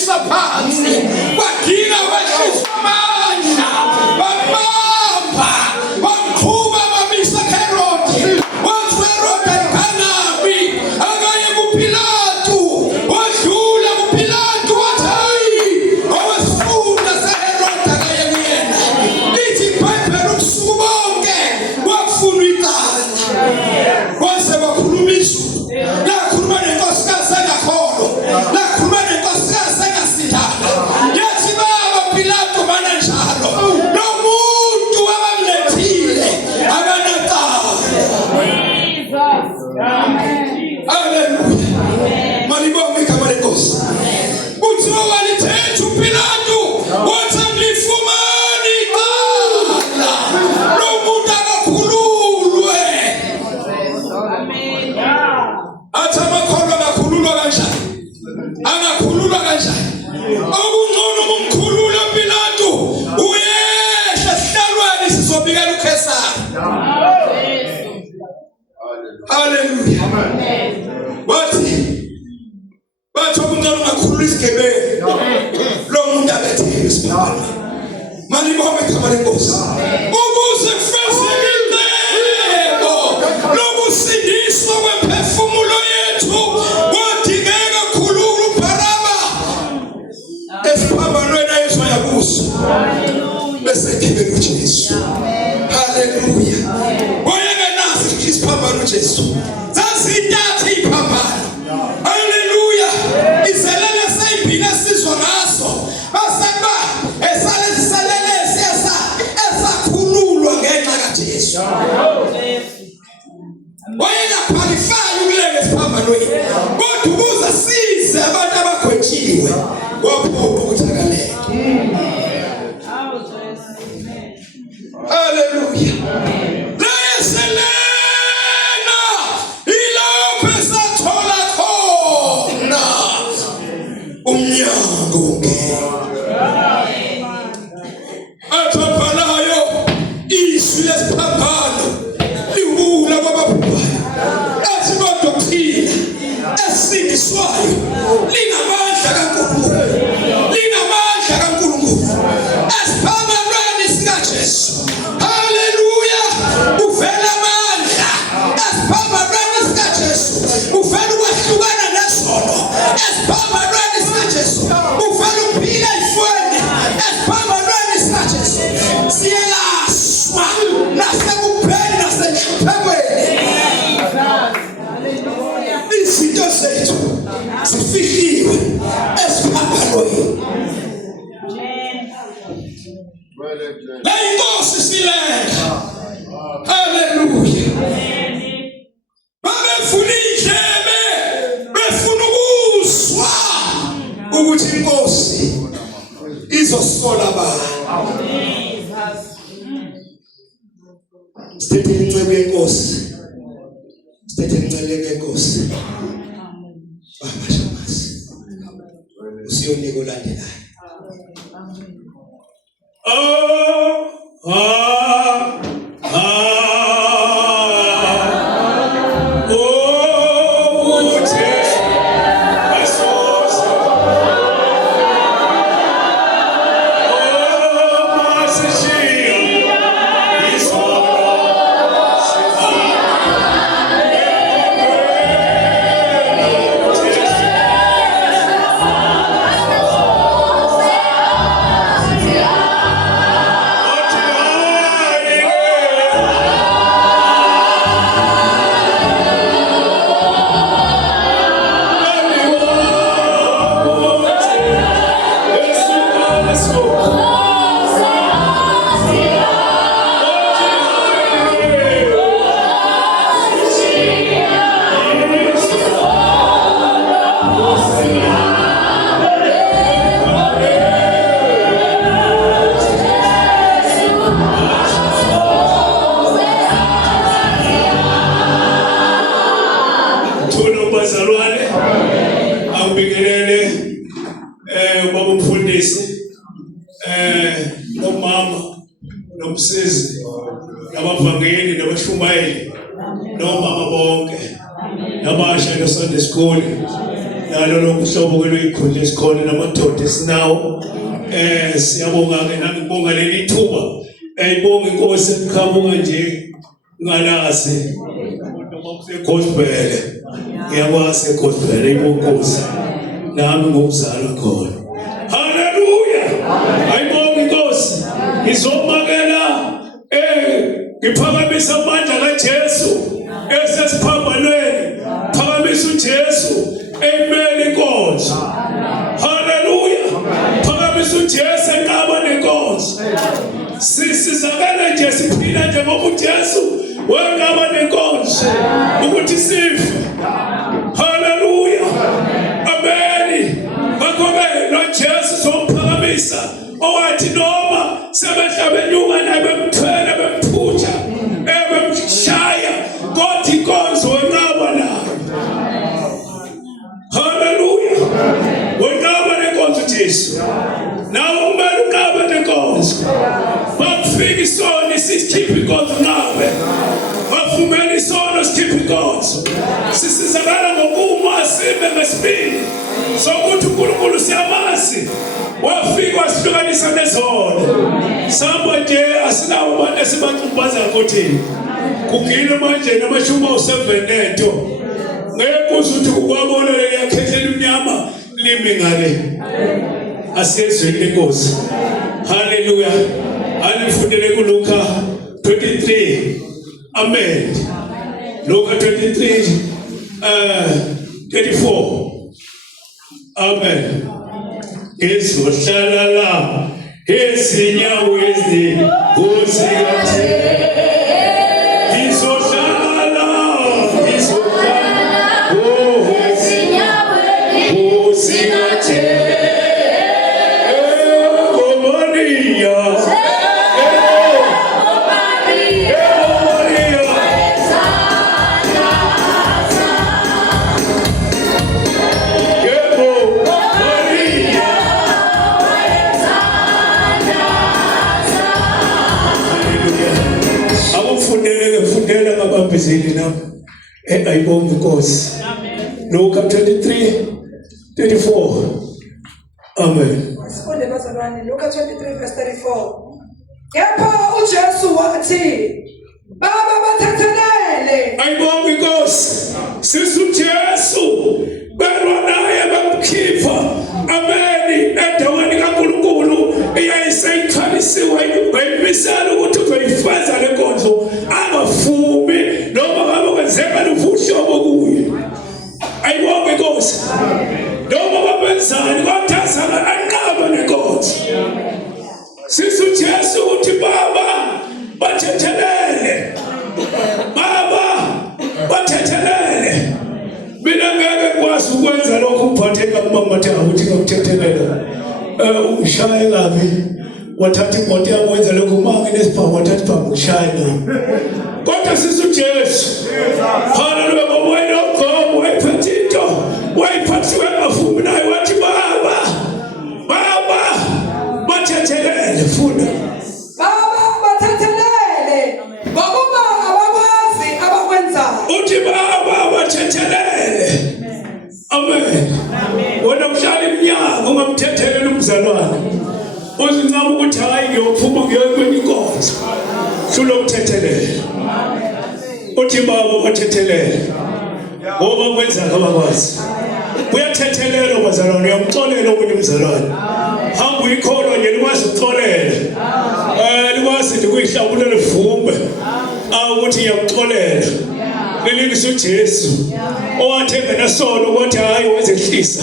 wamhlalisa phansi, wadinga wehlisa amandla, bamamba, bamqhuba bamisa Herodi. Wathi uHerodi ayikanabi, akaye kuPilato, wadlula kuPilato wathi hayi, owesifunda seHerodi akaye kuyena. Lithi iBhayibheli ubusuku bonke wafunwa icala. Kwase bakhuluma izwi, lakhuluma nenkosikazi engakholwa, lakhuluma nenkosikazi engasindana. Yathi baba Pilato mana njalo, lo muntu abamlethile akanatala. Hallelujah. Malibonge igama lenkosi. Uthi walithetha uPilato, wathi angilifumani icala, lo muntu akakhululwe. Athi amakholwa angakhululwa kanjani? Angakhululwa kanjani? Okungcono umkhulula Pilato, uyehla esihlalweni sizobikela uKesari. Hallelujah. Bathi okungcono ungakhulula isigebengu, lo muntu abethe isiphambano. Malibonge igama lenkosi. Ukuze kufezeke intego lokusindiswa kwemphefumulo yethu, kwadingeka khulula uBaraba esiphambanweni ayezwaya kuso, bese khibela uJesu. Hallelujah. Wayengenaso isiphambano uJesu, zazintathu iziphambano. Hallelujah. Izelele sayibhila sizwa ngaso, baseba esalele esakhululwa ngenxa kaJesu. Wayengaqualify ukulenga esiphambanweni, kodwa ukuze size abantu abagwetshiwe waphoqa ukuthi akaleke. Hallelujah. Leselena ilapho esathola khona umnyango ungena. Athapalayo izwi lesiphambano liwula kwababhubhayo. Ethi kodokthina esindiswayo linamandla kaNkulunkulu, linamandla kaNkulunkulu esiphambanweni sikaJesu. Hallelujah. Uvela amandla esiphambanweni sikaJesu, uvela ukwehlukana nesono esiphambanweni sikaJesu, uvela ukuphila ifweni esiphambanweni sikaJesu. Siyelaswa nasekupheni nasenhluphekweni. Izinto zethu zifihliwe esiphambanweni. La inkosi silenga. Hallelujah. Babefuna indlebe, befuna ukuzwa ukuthi inkosi izosola abantu. Sithethe incebo yenkosi, sithethe incebo yenkosi. Baba Shamasi, usiyonike olandelayo. nomsizi nabavangeli nabashumayeli nomama bonke nabasha eSunday school nalo lokuhlobo kweloyikhundla esikhona namadoda esinawo. Siyabonga-ke nangibonga leli thuba. Ayibonga inkosi eqhamuka nje ngalase. Gospel. Ngiyakwazi gospel ayibonkosi. Nami ngokuzalwa khona. Hallelujah. Ayibonga inkosi. Ngizomakela ngiphakamisa amandla kaJesu esesiphambanweni. Phakamisa uJesu emeli inkosi. Hallelujah. Phakamisa uJesu enqaba nenkosi. Sisizakala nje siphila njengoba uJesu wenqaba nenkosi ukuthi sife. Hallelujah. Amen. Ngakho-ke lo Jesu somphakamisa owathi noma sebehla benyuka naye bemthwele bemphutha bemshaya kodwa inkonzo wenqaba nayo. Hallelujah. Wenqaba nenkonzo Jesu. Nawe kumele unqabe nenkonzo. Bakufika isono sikhiphe inkonzo ngabe. Bafumene isono sikhiphe inkonzo. Sisizakala ngokuma sibe ngesibili sokuthi uNkulunkulu siyamazi. Wafika wasihlukanisa nezono. Samba nje asinawo abantu esibaxubaza kothini. Kugile manje namashumi awu7 nento. Ngeke uzuthi ukwabona le yakhethela imnyama limi ngale. Asezwe inkosi. Hallelujah. Alifundele kuLuka 23. Amen. Luka 23 34. Amen. Ezohlala la ezinyaweni uzikathi izohlala ezinyaweni uzikathi Zili na ayibonga inkosi. Luka 23:34. Amen. Sifunde bazalwane Luka 23:34. Kepha uJesu wathi Baba bathethelele. Ayibonga inkosi. Sisu Jesu berwa naye bamkhipha. Amen. Edaweni kaNkulunkulu eyayisayikhalisiwe bayimisela ukuthi uzoyifaza le nkonzo angafumi noma ngabe kwenzeka lufuhlobo kuye. Ayibonga inkosi. Noma babenzani kodwa anqaba nenkonzo. Sisu Jesu uthi Baba bathethelele. Baba bathethelele. Mina ngeke kwazi ukwenza lokho uphatheka uma ngathi awuthi ngakuthethelele. Ushaye kabi. Wathatha imoto yakho wenza lokho manje nesiphawu wathatha ibhamu ushaya nami. Kodwa sisu Jesu. Hallelujah. Ngoba lokho wayiphethe into. Wayiphathiwe ngafumi naye wathi Baba bathethelele funa. Baba bathethelele ngokuba abakwazi abakwenzayo. Uthi Baba bathethelele. Amen. Wena uhlala iminyango ungamthethelele umzalwane. Uzincama ukuthi hayi ngiyophuma ngiyokwenza inkonzo. Shulo ukuthethelele. Uthi Baba bathethelele. Ngoba kwenza abakwazi. Uyathethelelwa bazalwane, uyamxolela ukuthi umzalwane. Hamba uyikholwa nje likwazi ukuxolela. Likwazi ukuyihlawula levumbe. Ukuthi ngiyamxolela. Lelingisa uJesu. Owathi engenasono wathi hayi wezehlisa.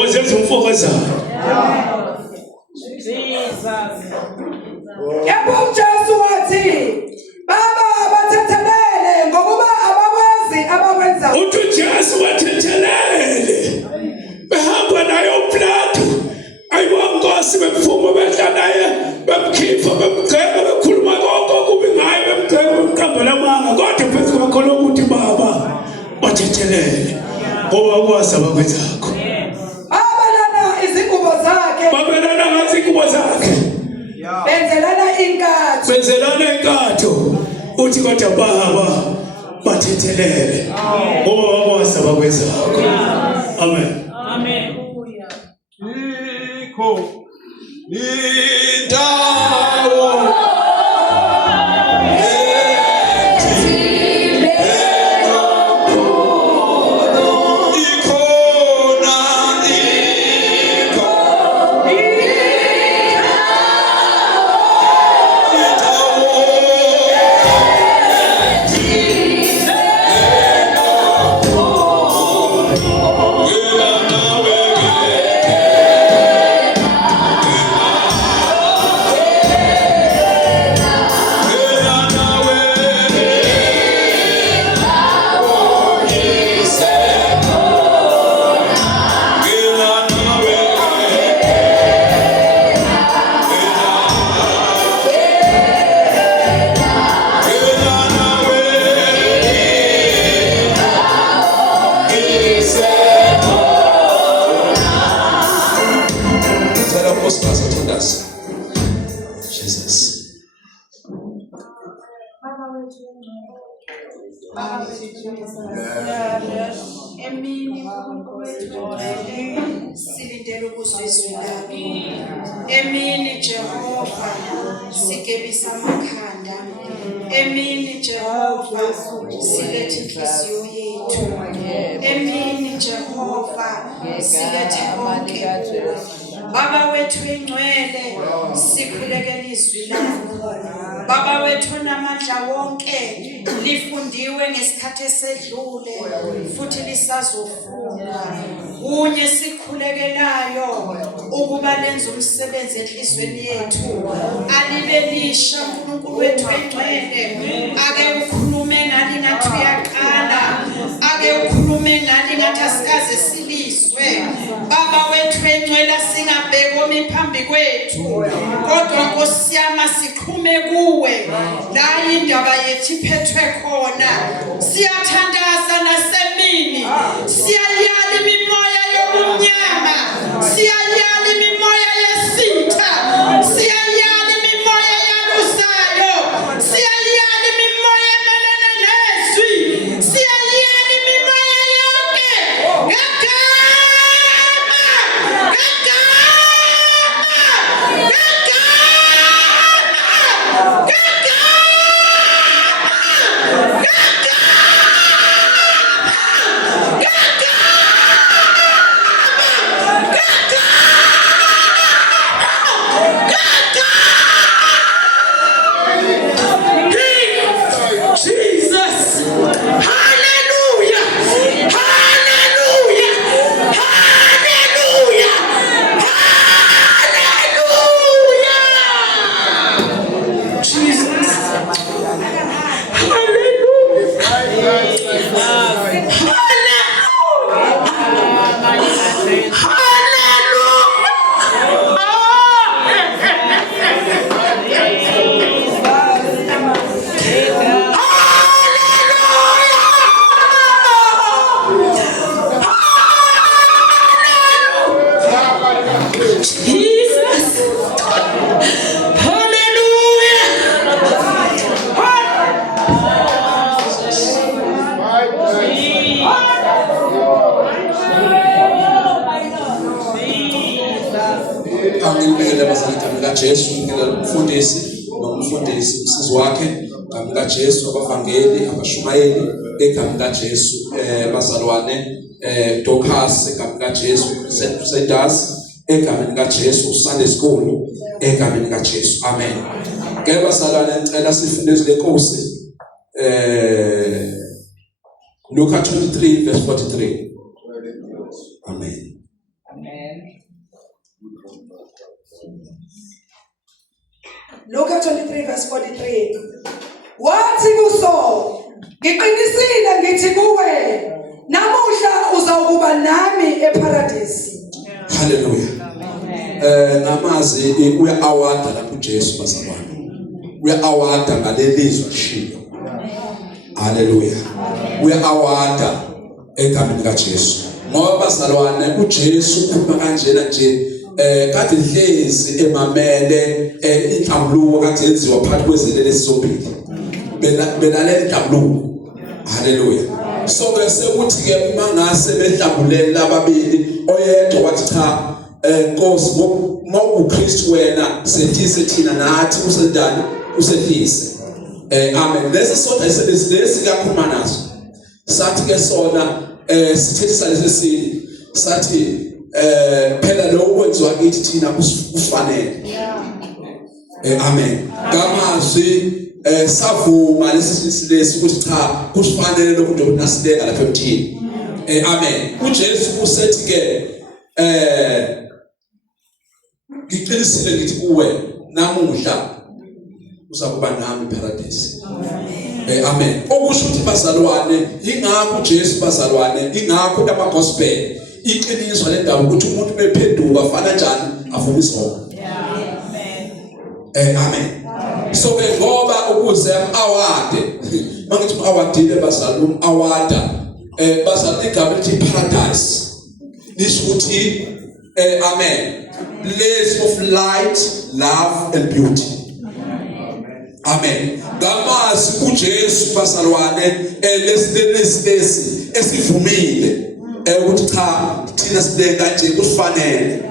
Wazenza umfokazana. Kepha uJesu wathi Baba bathethelele ngokuba abakwazi abakwenzayo. Uthi uJesu wathethelele. Behamba naye uPlato. Ayibonga inkosi bemfuma behla naye bemkhipha bemgceba bekhuluma konke kubi ngaye bemgceba bemqambela amanga kodwa phezu kwakho lokuthi Baba bathethelele. Ngoba kwazi abakwenzakho. Babelana izingubo zakhe. Babelana ngazingubo zakhe. Benzelana inkatho. Uthi kodwa Baba bathethelele. Ngoba wakwazi abakwenzakho. Amen. Amen. Ikho indawo Emini silindele ukuzizwa Emini Jehova sigebisa amakhanda Emini Jehova silethe inhliziyo yethu Emini Jehova silethe konke Baba wethu engcwele sikhulekela izwi lakho Baba wethu namandla wonke lifundiwe ngesikhathi esedlule futhi lisazofunda kunye sikhulekelayo ukuba lenze umsebenzi enhlizweni yethu alibelisha uNkulunkulu wethu engcwele ake ukhulume ngani ngathi uyaqala ake ukhulume ngani ngathi asikaze silizwe Baba wethu engcwele singabheki phambi kwethu kodwa Nkosi yami siqhume kuwe la indaba yethu iphethwe khona siyathandaza nasemini siyayala imimoya yobumnyama siyayala imimoya yesitha siyayala imimoya yalusayo siyayala imimoya emelana nezwi siyayala imimoya yonke Angibekele abazali kamela Jesu ngicela umfundisi nomfundisi usizo wakhe kamela Jesu abavangeli abashumayeli ekamela Jesu bazalwane Dorcas kamela Jesu Crusaders egameni kaJesu Sunday School egameni kaJesu amen ke bazalwane ngicela sifunde izinkosi Luka 23 verse 43 amen Luka 23 verse 43 Wathi kuSaul ngiqinisile ngithi kuwe namuhla uzawukuba nami eparadise Hallelujah namazi uya-awada lapho uJesu bazalwane uya-awada ngalelizwe shilo Hallelujah uya-awada egameni kaJesu ngoba bazalwane uJesu ukhuluma kanjena nje kade hlezi emamele inhlambuluko kade yenziwa phakathi kwezelele ezisobili belalela inhlambuluko Hallelujah So bese kuthi ke mangase behlabulela ababili oyedwa wathi cha Nkosi ngokuKristu wena sethise thina nathi usendani usehlise. Amen. Lesi sonke lesi kakhuluma naso. Sathi ke sona sithethisa lesi sathi phela lokho kwenziwa kithi thina kufanele. Amen. Ngamazwi savuma lesi ukuthi cha kufanele lokho nje nasideka lapha emthini. Amen. uJesu usethi ke ngiqinisile ngithi kuwe namuhla uzakuba nami eparadise. Amen. Okusho ukuthi bazalwane ingakho uJesu bazalwane ingakho amagospel iqiniso lendaba ukuthi umuntu bephenduka afana njani avuma isono. Amen. So ngoba ukuze awade mangithi awadile bazalwane awada bazalwane igama lithi paradise lisho ukuthi amen, place of light, love and beauty. Amen. Ngamazi uJesu bazalwane lesi esivumile ukuthi cha thina sibeka nje kufanele.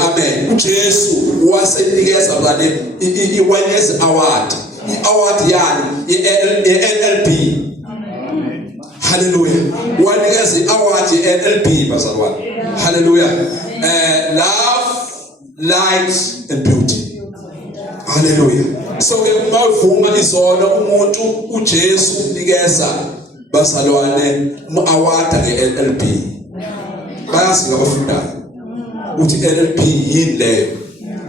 Amen. uJesu wasenikeza bani i-wellness award. I-award yani i-LLB. Hallelujah. Wanikeza i-award i-LLB bazalwane. Hallelujah. Love, light and beauty. Hallelujah. So ke mawuvuma izono umuntu uJesu unikeza bazalwane award nge-LLB. Bayazi abafundayo uthi LLB yini leyo.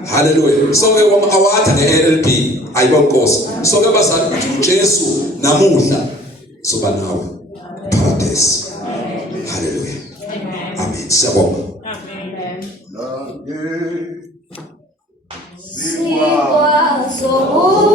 Hallelujah. So ke award nge-LLB ayibonkosi. So ke bazalwane uJesu namuhla soba nawe paradise. Hallelujah. Amen. Siyabonga. Oh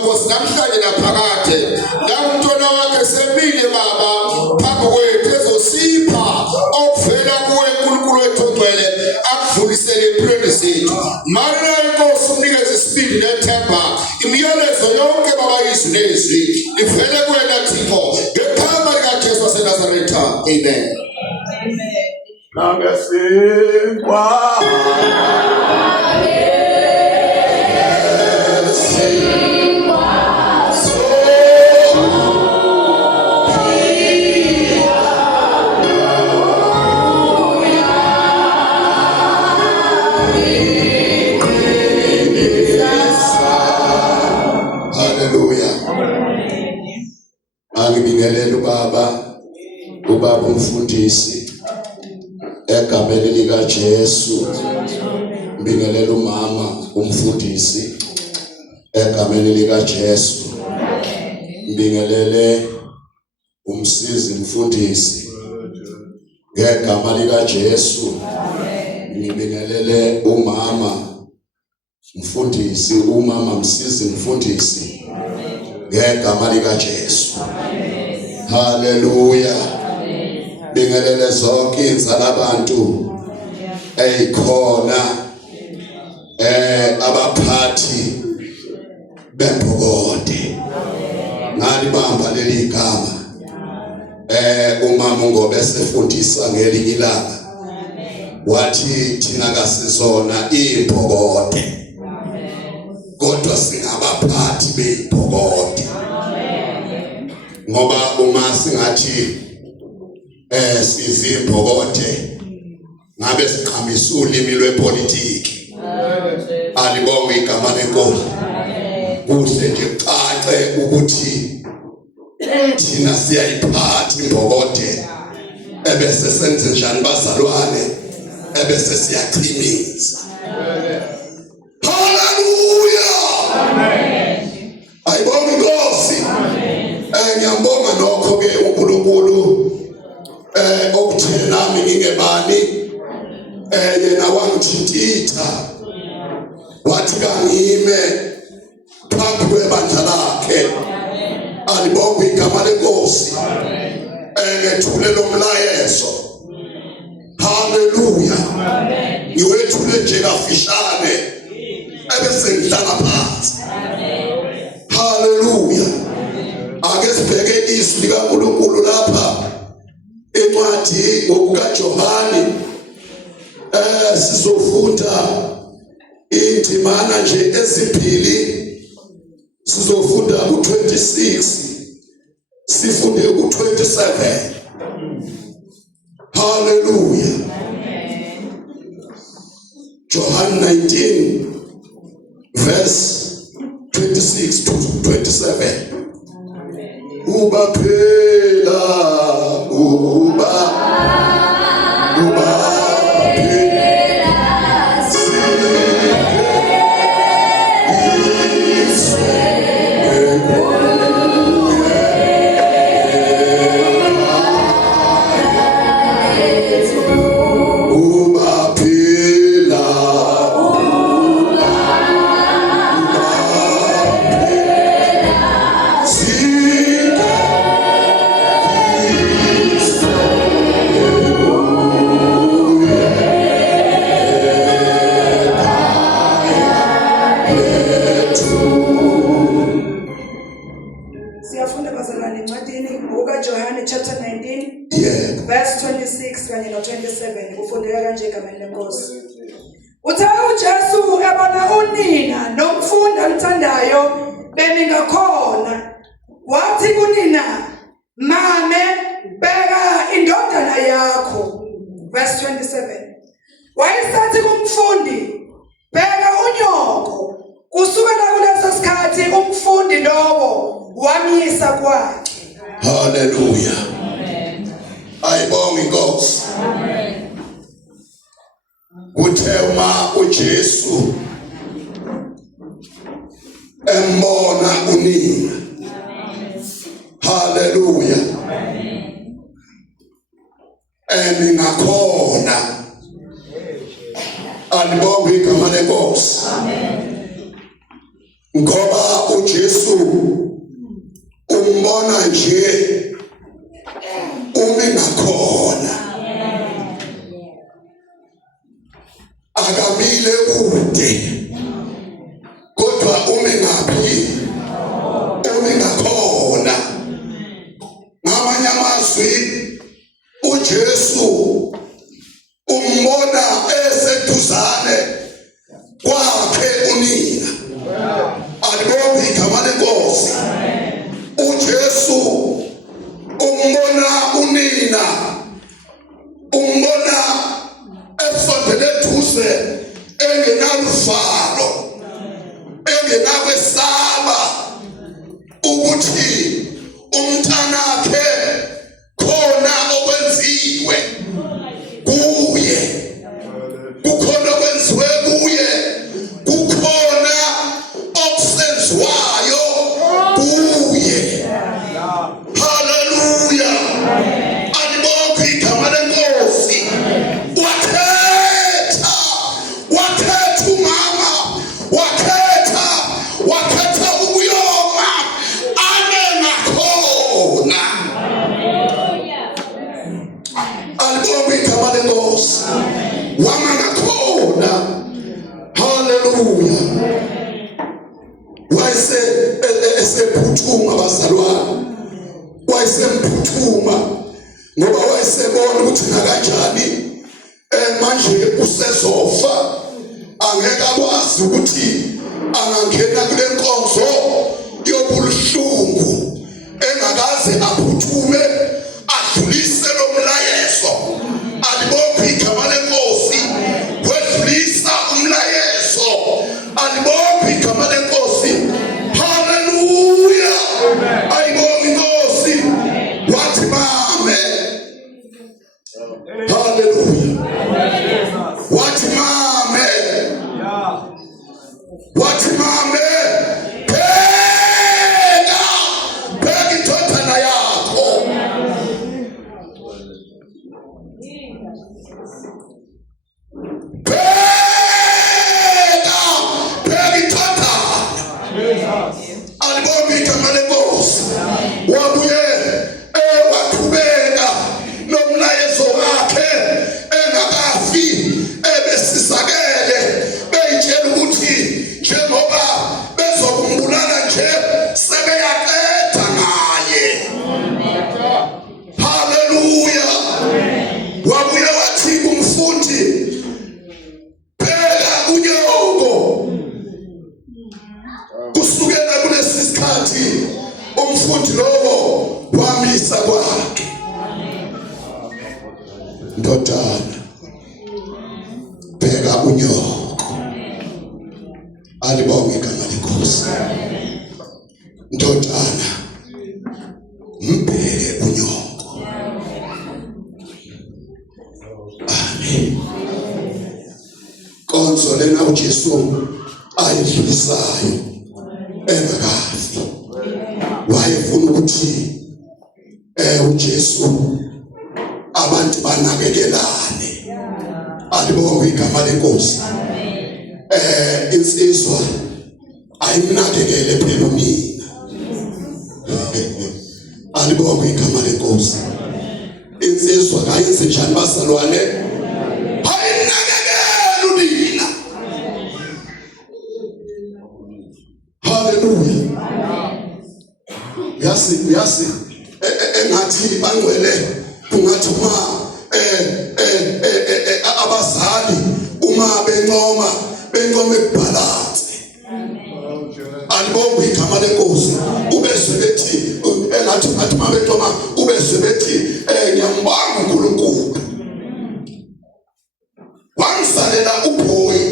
Nkosi namhlanje naphakade namntwana wakhe semile baba phambi kwethu ezosipha okuvela kuwe uNkulunkulu wethu ogcwele akuvulisele empilweni zethu. Mara Nkosi umnikeze isibindi nethemba imiyalezo yonke baba yizwi nezwi ivele kuwena Thixo ngegama likaJesu waseNazaretha. Amen. Nangesingwa angibingelela ubaba umfundisi egameni likaJesu. Ngibingelela umama umfundisi egameni likaJesu. Ngibingelele umsizi mfundisi ngegama likaJesu. Ngibingelele umama mfundisi, umama msizi mfundisi ngegama likaJesu. Haleluya. Bingelele zonke inzalabantu eyikhona abaphathi bembokode ngalibamba leli gama. Umama ngobe sefundisa ngelinye ilanga wathi thina kasizona imbokode kodwa singabaphathi bembokode. Ngoba uma singathi sizimbokode ngabe siqhamisa ulimi lwepolitiki. Alibonge igama leNkosi. Kuhle nje cace ukuthi thina siyayiphatha imbokode ebese senze njani bazalwane ebese siyaqhimiza. Haleluya. Amen. Ayibonge Nkosi. Ngiyambonga nokho ke uNkulunkulu okuthena nami ngingebani yena wangithintitha wathi kangime phambi kwebandla lakhe. Alibonge igama leNkosi. Ngethule lo mlayezo. Haleluya. Ngiwethule nje kafishane ebese ngihlala phansi. Haleluya. Ake sibheke izwi likaNkulunkulu lapha encwadi ngokukaJohane. Sizofunda indimana nje ezimbili. Sizofunda ku26 sifunde ku27. Hallelujah. John 19 verse 26 to 27. Uba phela John chapter 19 verse 26 kanye no 27 kufundeka kanje egameni leNkosi. Uthe uJesu ebona unina nomfundi alithandayo bemi ngakhona wathi kunina, mame beka indodana yakho. Verse 27. Wayesathi kumfundi, beka unyoko. Kusukela kuleso sikhathi umfundi lowo wamisa kwakhe. Hallelujah. Amen. Ayibonge Nkosi. Amen. Kuthe uma uJesu embona unina. Hallelujah. Amen. Ngakhona. Alibonge igama leNkosi. Amen. Ngoba uJesu uJesu umbona nje umi nakhona, akamile kude kodwa umi ngaphi, umi nakhona. Ngamanye amazwi uJesu umbona eseduzane kwakhe unina. Alibonge igama lenkosi. uJesu umbona unina, umbona esondele eduze, engenaluvalo, engenakwesaba ukuthi umntanakhe khona okwenziwe kuye, kukhona okwenziwe kuye, kukhona okusenziwayo kuye. Haleluya. Alibonge igama lenkosi. Wakhetha umama, wakhetha ubuyoma ame nakhona. Alibonge igama lenkosi. Wama nakhona. Haleluya. Wayesephuthuma bazalwane, wayesemputhuma ngoba wayesebona ukuthi nakanjani manje usezofa, angeke akwazi ukuthi angangena kule nkonzo yobuhlungu engakaze aphuthume adlulise lo mlayezo. Alibonge igama lenkosi. Wedlulisa umlayezo. Alibonge igama lenkosi. Haleluya. Alibonge inkosi. Wathi mame. Haleluya. Wathi mame. Wathi mame. Pheka indodana yakho. Pheka indodana. Alibonge igama lenkosi. Wabuye waqhubeka nomlayezo wakhe engakafi, ebesisakele beyitshela ukuthi njengoba bezokumbulala nje sebeyaqeda ngaye. Haleluya. Wabuye wathi kumfundi, phela unyoko. Kusukela kulesi sikhathi umfundi lowo wamisa kwakhe. Ndodana, pheka unyoko. Alibonge igama lenkosi. Ndodana, mbheke unyoko. Amen. Konzo lena uJesu ayidlulisayo engakafi, wayefuna ukuthi uJesu abantu banakekelane. Alibonge igama lenkosi. Insizwa ayimnakekele phela mina. Alibonge igama lenkosi. Insizwa kayenze njani bazalwane? Ayimnakekele unina. Haleluya. Yasi engathi bangcwele, kungathi uma abazali uma bencoma ibhalansi. Alibonge igama lenkosi. Ubezwe bethi engathi uma bencoma, ubezwe bethi ngiyambonga uNkulunkulu wangizalela uBhoyi,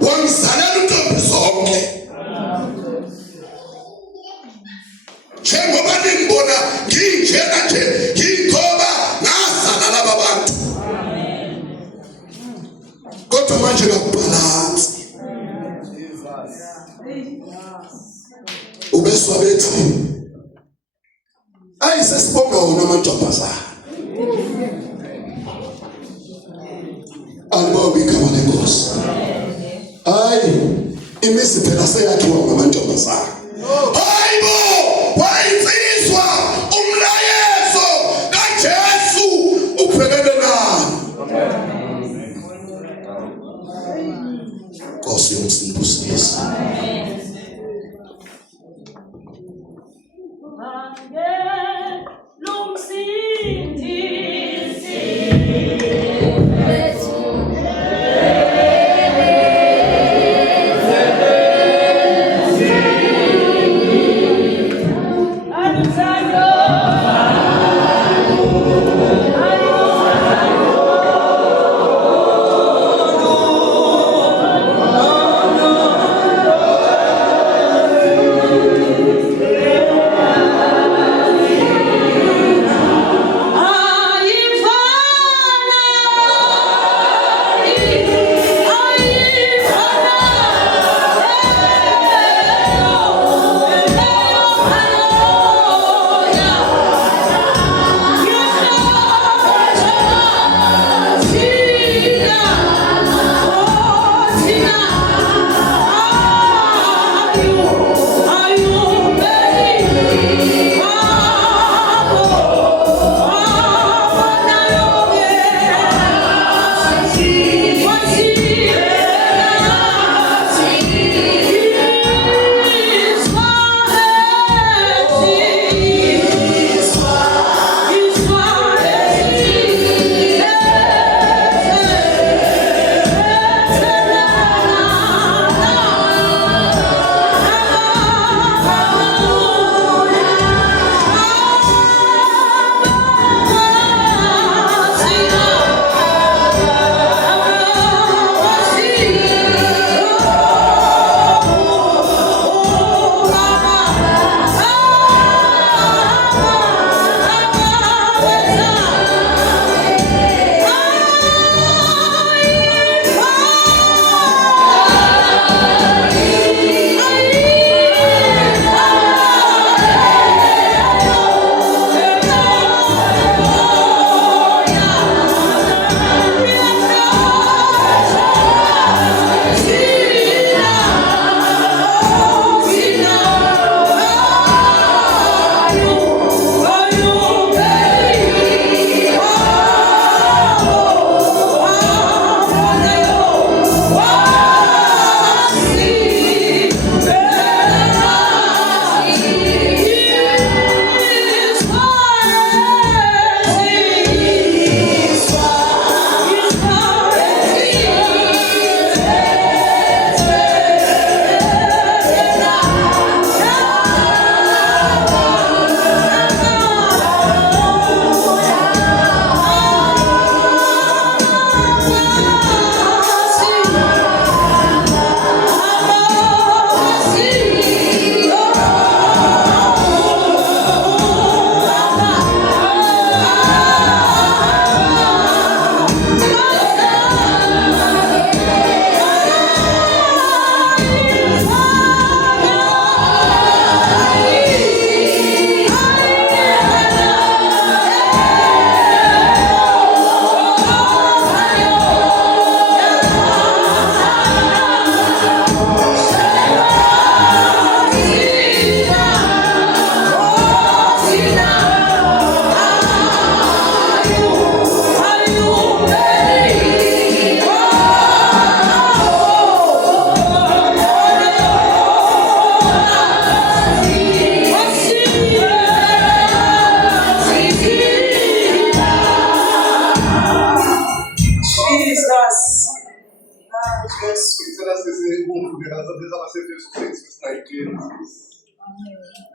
wangizalela uNtombi zonke. Njengoba nimbona nginjena nje, ngikhoba ngazala laba bantu. Kodwa manje ngakubhalansi. Ubezwa bethi ayisesibonga wona amantombazana. Alibonge igama lenkosi. Hayi imizi phela seyakhiwa ngamantombazana. Hayibo wayinsizwa umlayezo kaJesu ubhekene nani. Nkosi yomsindisisi.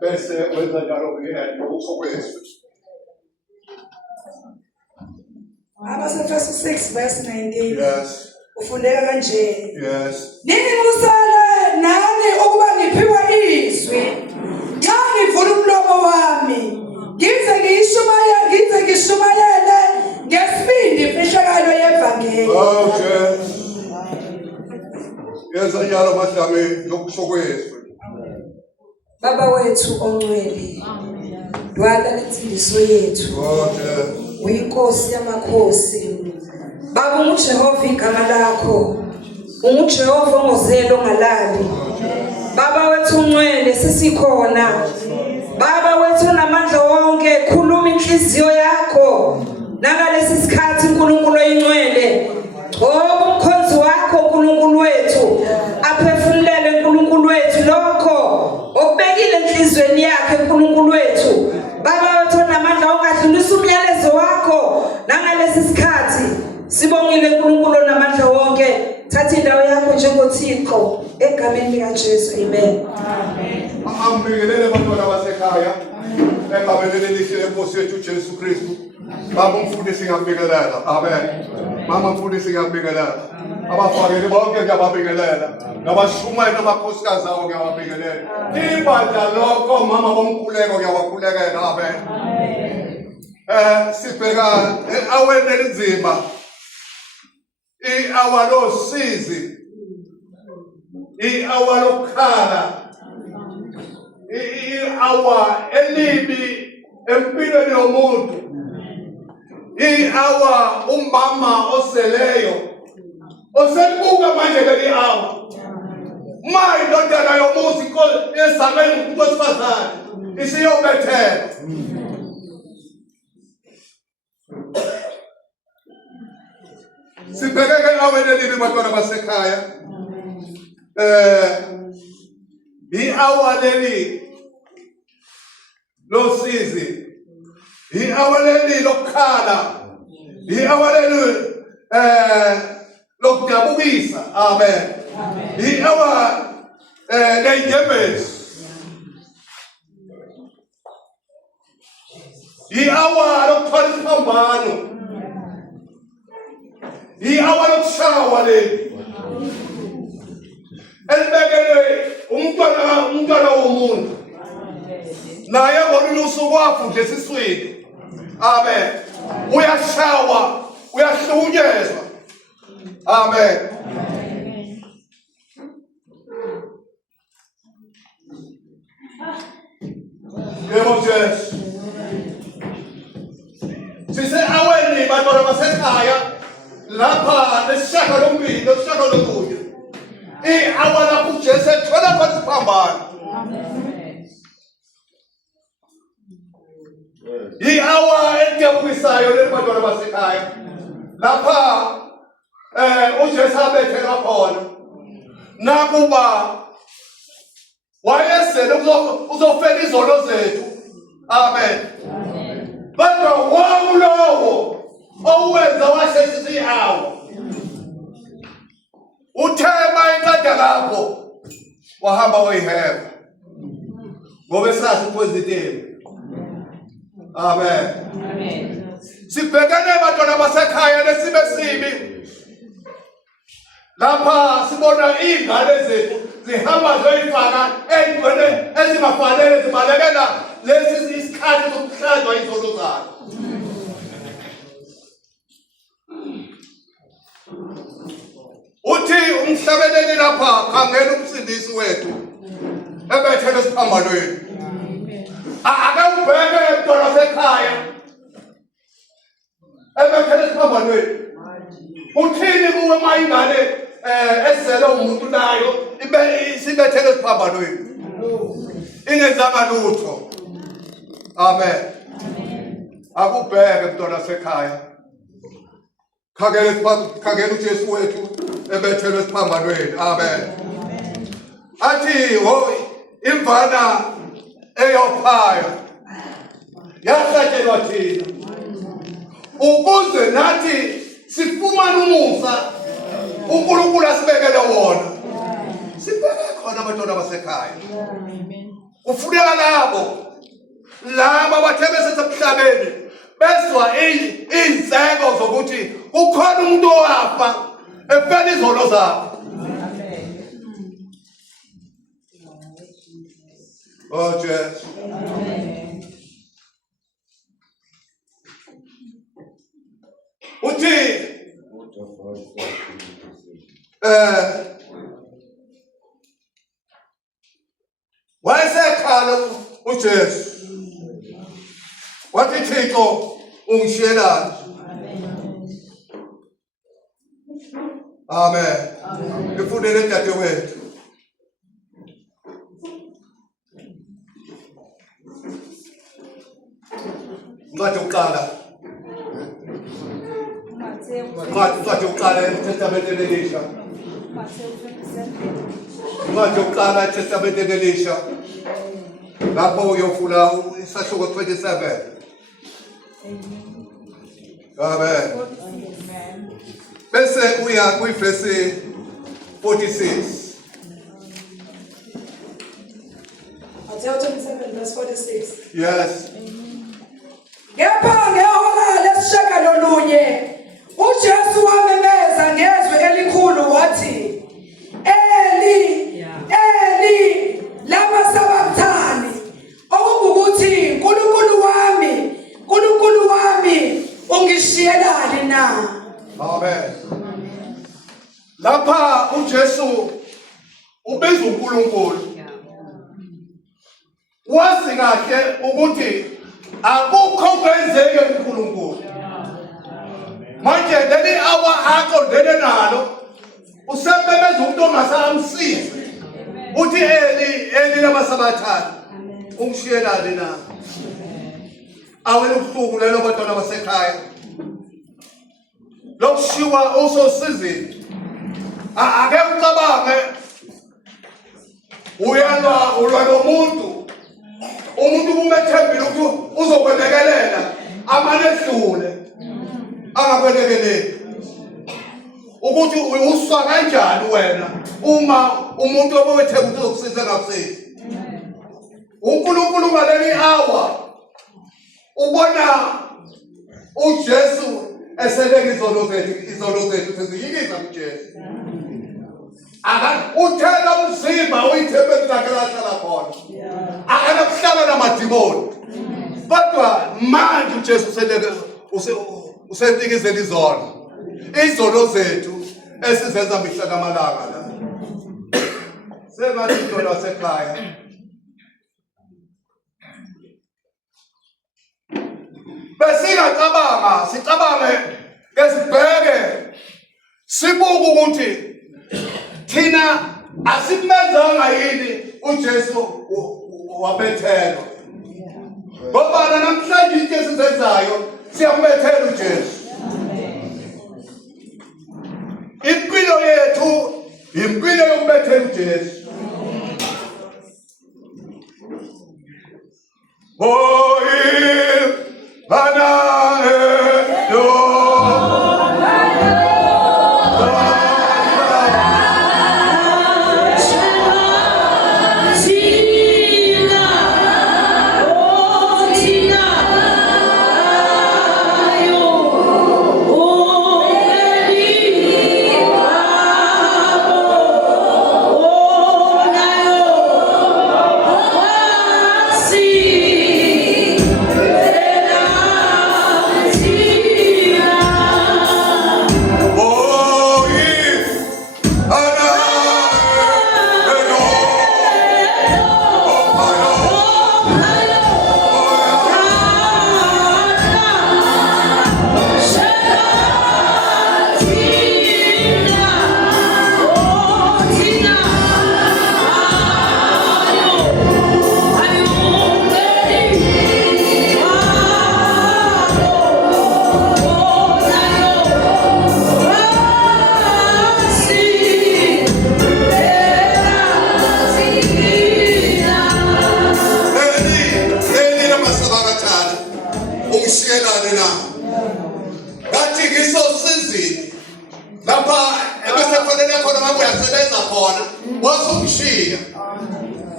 Bese wenza njalo ngiyena ukwethu. Abasefeso 6 verse 19. Yes. Ufundeka kanje. Yes. Ningimusale nani ukuba ngiphiwe izwi. Xa ngivula umlomo wami, ngize ngishumayele ngesibindi imfihlakalo yevangeli. Okay. Yenza njalo madame ngokusho kwethu. Baba wethu ongcwele. Dwala lensindiso yethu. Uyinkosi yamakhosi. Baba uJehova igama lakho. UJehova ongozelo ngalali. sikhona. Baba wethu namandla wonke, khuluma inhliziyo yakho nakalesi sikhathi uNkulunkulu oyingcwele. Ngoba umkhonzi wakho uNkulunkulu wethu aphefumulele uNkulunkulu wethu lokho okubekile enhlizweni yakhe uNkulunkulu wethu. Baba wethu namandla ongadlulisa umyalezo wakho nangalesi sikhathi. Sibongile uNkulunkulu namandla wonke. Thatha indawo yakho njengoThixo egameni lika Jesu. Amen. Amen. Ambingelele bantwana basekhaya. Egameni elihle lenkosi yethu Jesu Kristu. Baba umfundisi ngiyabingelela. Amen. Mama mfundisi ngiyabingelela. Abafakeli bonke ngiyababingelela. Nabashumeli namakhosikazi awo ngiyababingelela. Ibandla lokho mama bomkhuleko ngiyawakhulekela. Amen. Sibheka aweni elinzima. I-hour losizi, i-hour lokukhala, i-hour elibi empilweni yomuntu, i-hour umama oseleyo oselibuka manje leli hour. Ma indodana yomuzi esabela umuntu wesifazane isiyobethela. Sibhekeke aweni elibi bantwana basekhaya. I-hour leli losizi, i-hour leli lokukhala, i-hour leli lokudabukisa. Amen. I-hour lenyembezi, i-hour lokuthola isiphambano, i-hour lokushawa leli elibekelwe umntwana womuntu naye ngolunye usuku wafudla esiswini. Amen. Uyashawa, uyahlukunyezwa. Amen. Yebo Jesu. Sise-aweni bantwana basekhaya lapha lesishagalombili lesishagalombili. I-hour lapho uJesu ethola khona isiphambano. I-hour elidabukisayo leli bantwana basekhaya lapha uJesu abethelwa khona. Nakuba wayesele uzofela izono zethu. Amen. Kodwa wawulowo owenza washeshisa i-hour. Uthema iqeda lapho wahamba wayiheba ngoba esazi positive. Amen. Sibhekane bantwana basekhaya lesibe sibi lapha sibona ingane zethu zihamba zoyifaka ey'ntweni ezingafanele zibalekela lesi isikhathi sokuhlanzwa izono zakho. Uthi umhlabeleli lapha khangela umsindisi wethu ebethele esiphambanweni. Ake ubheke mntwana wasekhaya ebethele esiphambanweni. Uthini kuwe uma ingane esele umuntu nayo isibethele esiphambanweni ingenzanga lutho. Amen. Akubheke mntwana wasekhaya. Khangela uJesu wethu ebethelwe esiphambanweni. Amen. Athi hoy imvana eyophaya yahlatshelwa thina ukuze nathi sifumane umusa uNkulunkulu asibekele wona. Sibheke khona abantwana basekhaya. Kufuneka labo bathe besesemhlabeni bezwa izeko zokuthi kukhona umuntu owafa efela izono zabo. Oh Jesu. Uthi wayesekhala uJesu wathi Thixo ungishiyelani. Amen. Ngifundele dadewethu Ngathi uqala. Ngathi uqala eTestamente Elisha. Ngathi uqala eTestamente Elisha. Lapho uyofuna isahluko 27. Amen. Bese uya kwiverse 46. Matthew 27 verse 46. Yes. Ngepha ngehora lesishagalolunye uJesu wamemeza ngezwi elikhulu wathi, Eli, Eli, lama sabachthani, okungukuthi Nkulunkulu wami, ungishiyelani na? Amen. Lapha uJesu ubiza uNkulunkulu. Wazi kahle ukuthi akukho kwenzeke kuNkulunkulu. Manje leli awa aqondene nalo usembemeza umuntu ongasamsizi. Uthi Eli lamasabathani ungishiyelani na? Awena ubuhlungu lelo bantwana basekhaya. Lokushiwa usosizini. Ake ucabange ulwa nomuntu. Umuntu umethembile ukuthi uzokwenekelela amanehlule angakwenekeleli. Ukuthi uswa kanjani wena uma umuntu obethemba ukuthi uzokusiza ngakusiza. uNkulunkulu ngaleli hour ubona uJesu eseleke izono zethu seziyikiza kuJesu. Uthela umzimba uyithembele lakhe lahlala khona. Akanakuhlala namadimoni. Kodwa manje uJesu usentikizela izono zethu esizenza mihla namalanga la. Sengathi intolo yasekhaya. Besingacabanga, sicabange ngesibheke sibuke ukuthi thina asimenzanga yini uJesu wabethelwa. Ngoba namhlanje into esizenzayo siyambethela uJesu. Impilo yethu impilo yokumbethela uJesu.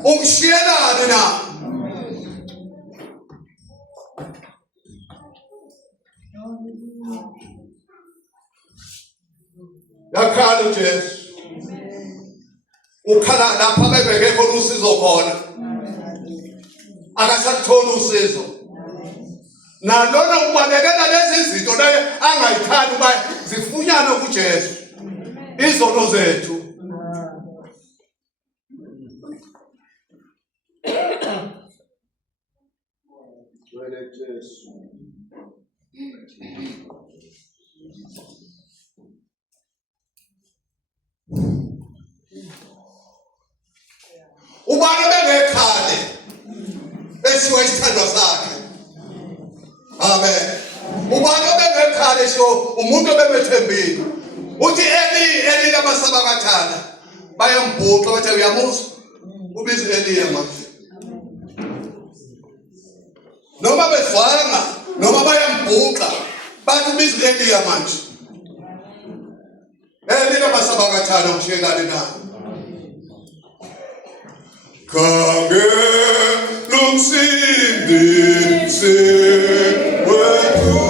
Ungishiyelani na? Yakhala uJesu. Ukhala lapha bebeke khona usizo khona. Akasakuthola usizo. Nalona ubalekela lezi zinto naye angayithandi uba zifunyane kuJesu. Izono zethu. Ubani bengekhale esiwa isithandwa sakhe. esho umuntu obemethembile uthi Eli lamasabakathana bayambhuqa bathi uyamuzwa ubiza Eliya manje noma bezwanga noma bayambhuqa bathi ubiza Eliya manje Eli lamasabakathana ushelane naye Kange lumsindisi wethu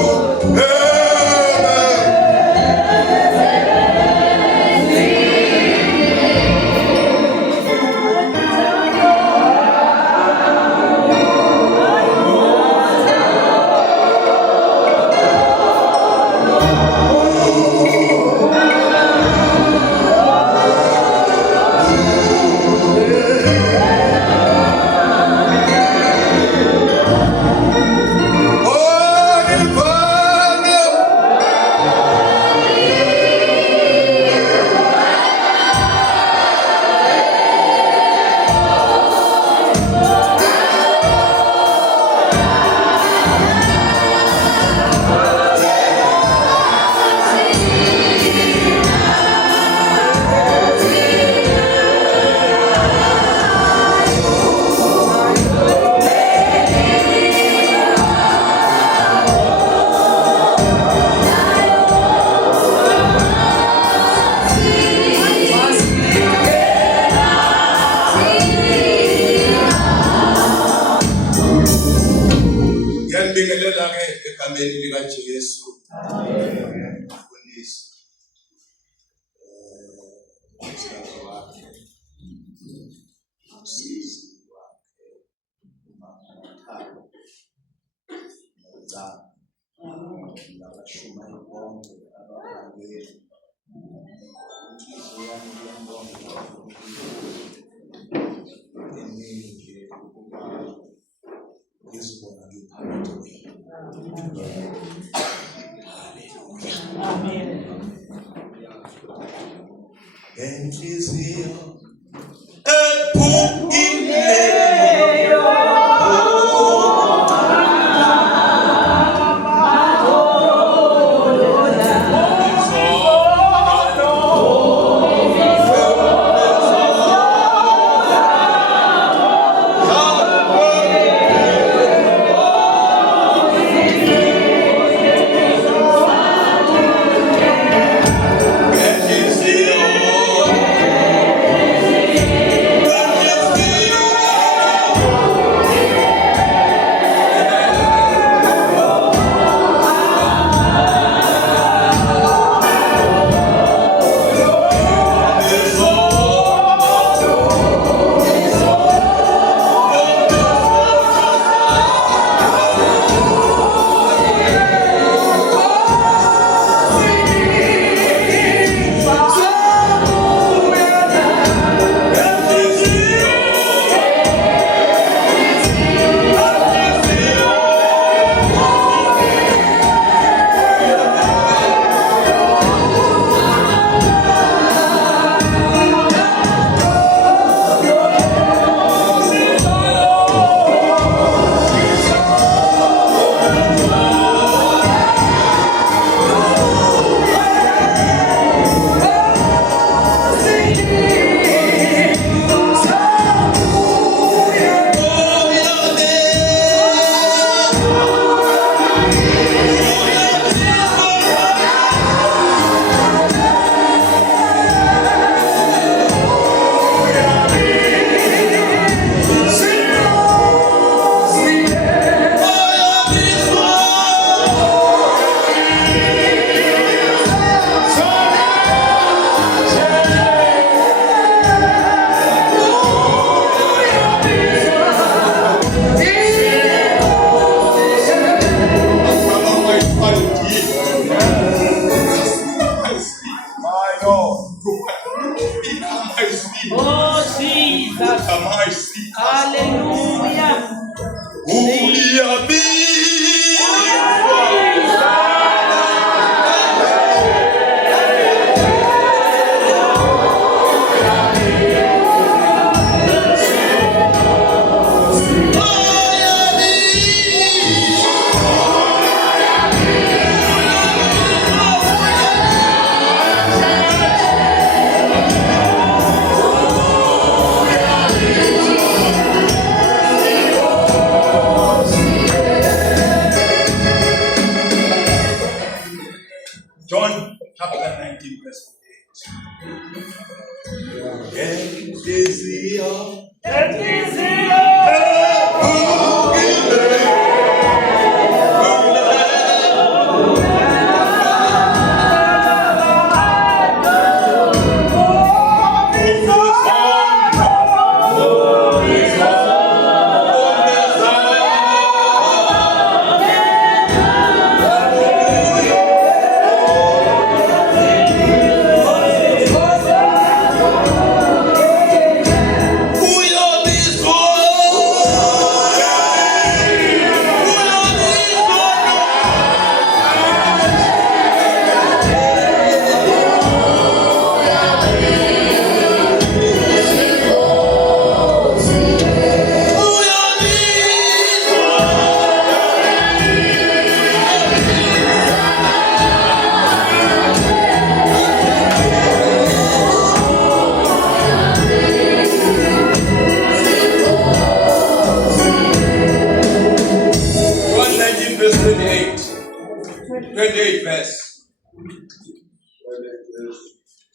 egameni likaJesu. Amen.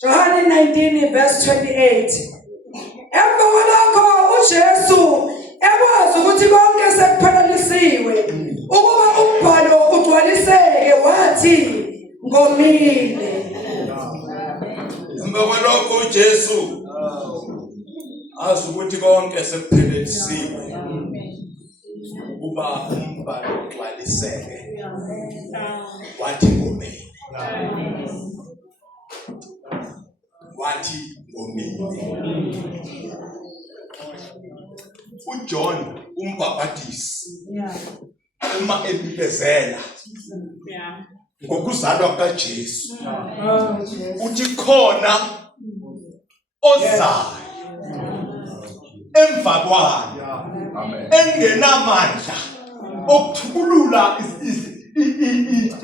John 19 verse 28. Emva kwalokho uJesu ekwazi ukuthi konke sekuphelelisiwe ukuba umbhalo ugcwaliseke wathi ngomile. Emva kwalokho uJesu azi ukuthi konke sekuphelelisiwe ukuba umbhalo ugcwaliseke wathi ngomile. Wathi ngomile. uJohn umbhapatisi uma ebikezela ngokuzalwa kukaJesu uthi khona ozayo emva kwakhe engenamandla okuthukulula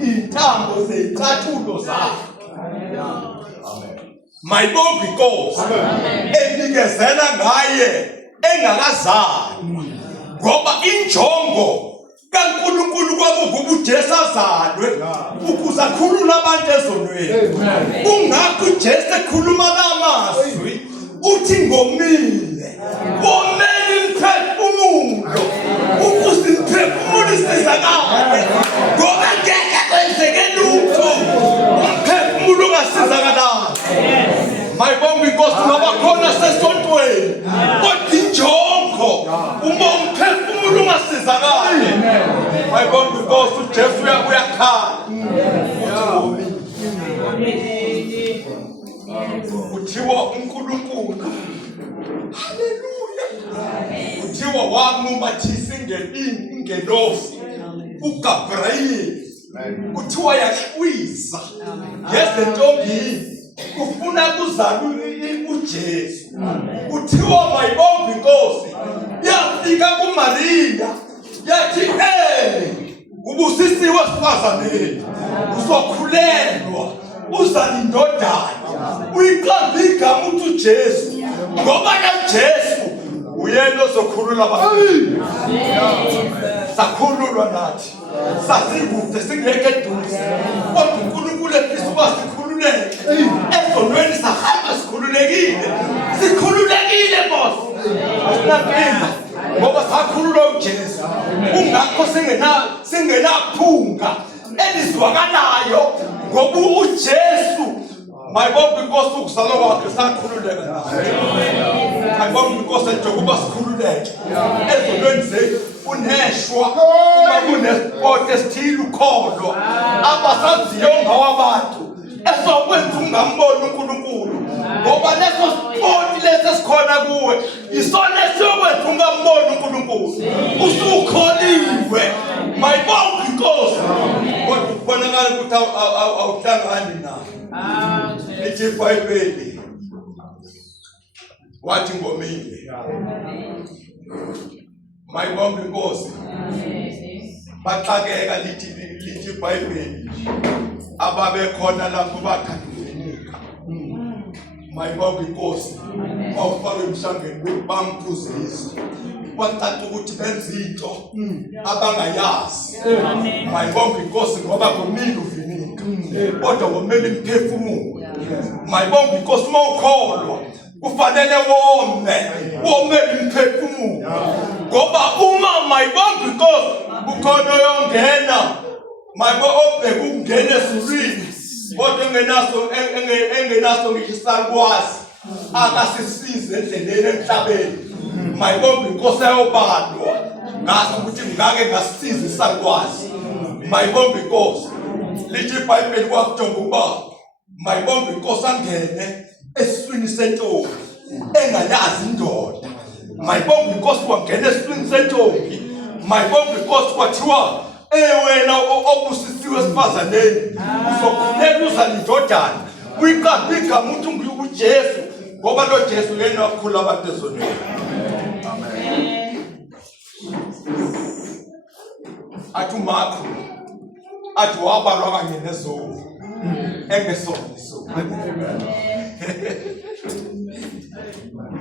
intamo zezicathulo zakhe. Mayibonge inkosi ebikezela ngaye engakazalwa ngoba injongo kaNkulunkulu kwakuba uJesu azalwe ukuze akhulule abantu ezonweni. Kungakho uJesu ekhuluma lamazwi uthi ngomile womele imphefumulo ukuze imphefumulo isizakale ngoba ngeke kwenzeke lutho umphefumulo ungasizakala. Mayibonge inkosi ngoba khona sesontweni kodwa injongo uma umphefumulo ungasizakale. Mayibonge inkosi uJesu uyakhala uthiwa uNkulunkulu. Haleluya. Uthiwa wamumathisa ingelosi uGabrayeli uthiwa yaqwiza ngezentombini ufuna kuzalwe uJesu. Uthiwa mayibonge inkosi yafika kuMaria yathi ubusisiwe sifazaneni uzokhulelwa uzala indodana uyiqambe igama uthi uJesu ngoba uJesu uyena ozokhulula abantu. Sakhululwa nathi sasikude singeke eduze kodwa uNkulunkulu efisa ukuba sikhululeke ezonweni sahamba sikhululekile boss asinaphinda ngoba sakhululwa uJesu. Kungakho singenaphunga elizwakalayo ngoba uJesu mayibonge inkosi ukuzalwa kwakhe sakhululeka naye. Mayibonge inkosi njengoba sikhululeke ezonweni zethu uneshwa uma kunesport esithile ukholwa abasaziyo ngawabantu esokwenza ungamboni uNkulunkulu ngoba leso sport leso sikhona kuwe isona esiyokwenza ungamboni uNkulunkulu usukholiwe. Mayibonge inkosi kodwa kubonakala ukuthi awuhlangani naye. Lithi iBhayibheli wathi ngomile. Mayibonge inkosi baxakeka lithi iBhayibheli ababekhona lapho bathathunika. Mayibonge inkosi awufake emhlangeni bamphuzisa kwacaca ukuthi benza into abangayazi. Mayibonge inkosi ngoba ngomile uvinika kodwa ngomele imphefumulo. Mayibonge inkosi uma ukholwa kufanele wome imphefumulo ngoba uma mayibonga inkosi ukhona oyongena mayibo obheka ukungena ezulwini kodwa engenaso ngisho isakwazi akasisize endleleni emhlabeni mayibonga inkosi ayobandwa ngazi ukuthi ngake ngasisiza isakwazi mayibonga inkosi lithi iBhayibheli kwakujonga ukuba mayibonga inkosi angene esiswini sentombi engayazi indoda mayibonga inkosi wangena esiswini sentombi mayibonga inkosi kwathiwa wena obusisiwe esifazaneni uzokhuleka uzala indodana uyiqambe igama uthi nguJesu ngoba lo Jesu yena wakhula abantu ezonweni. Amen. Athi uMakho athi wabalwa kanye nezoni engesoniso.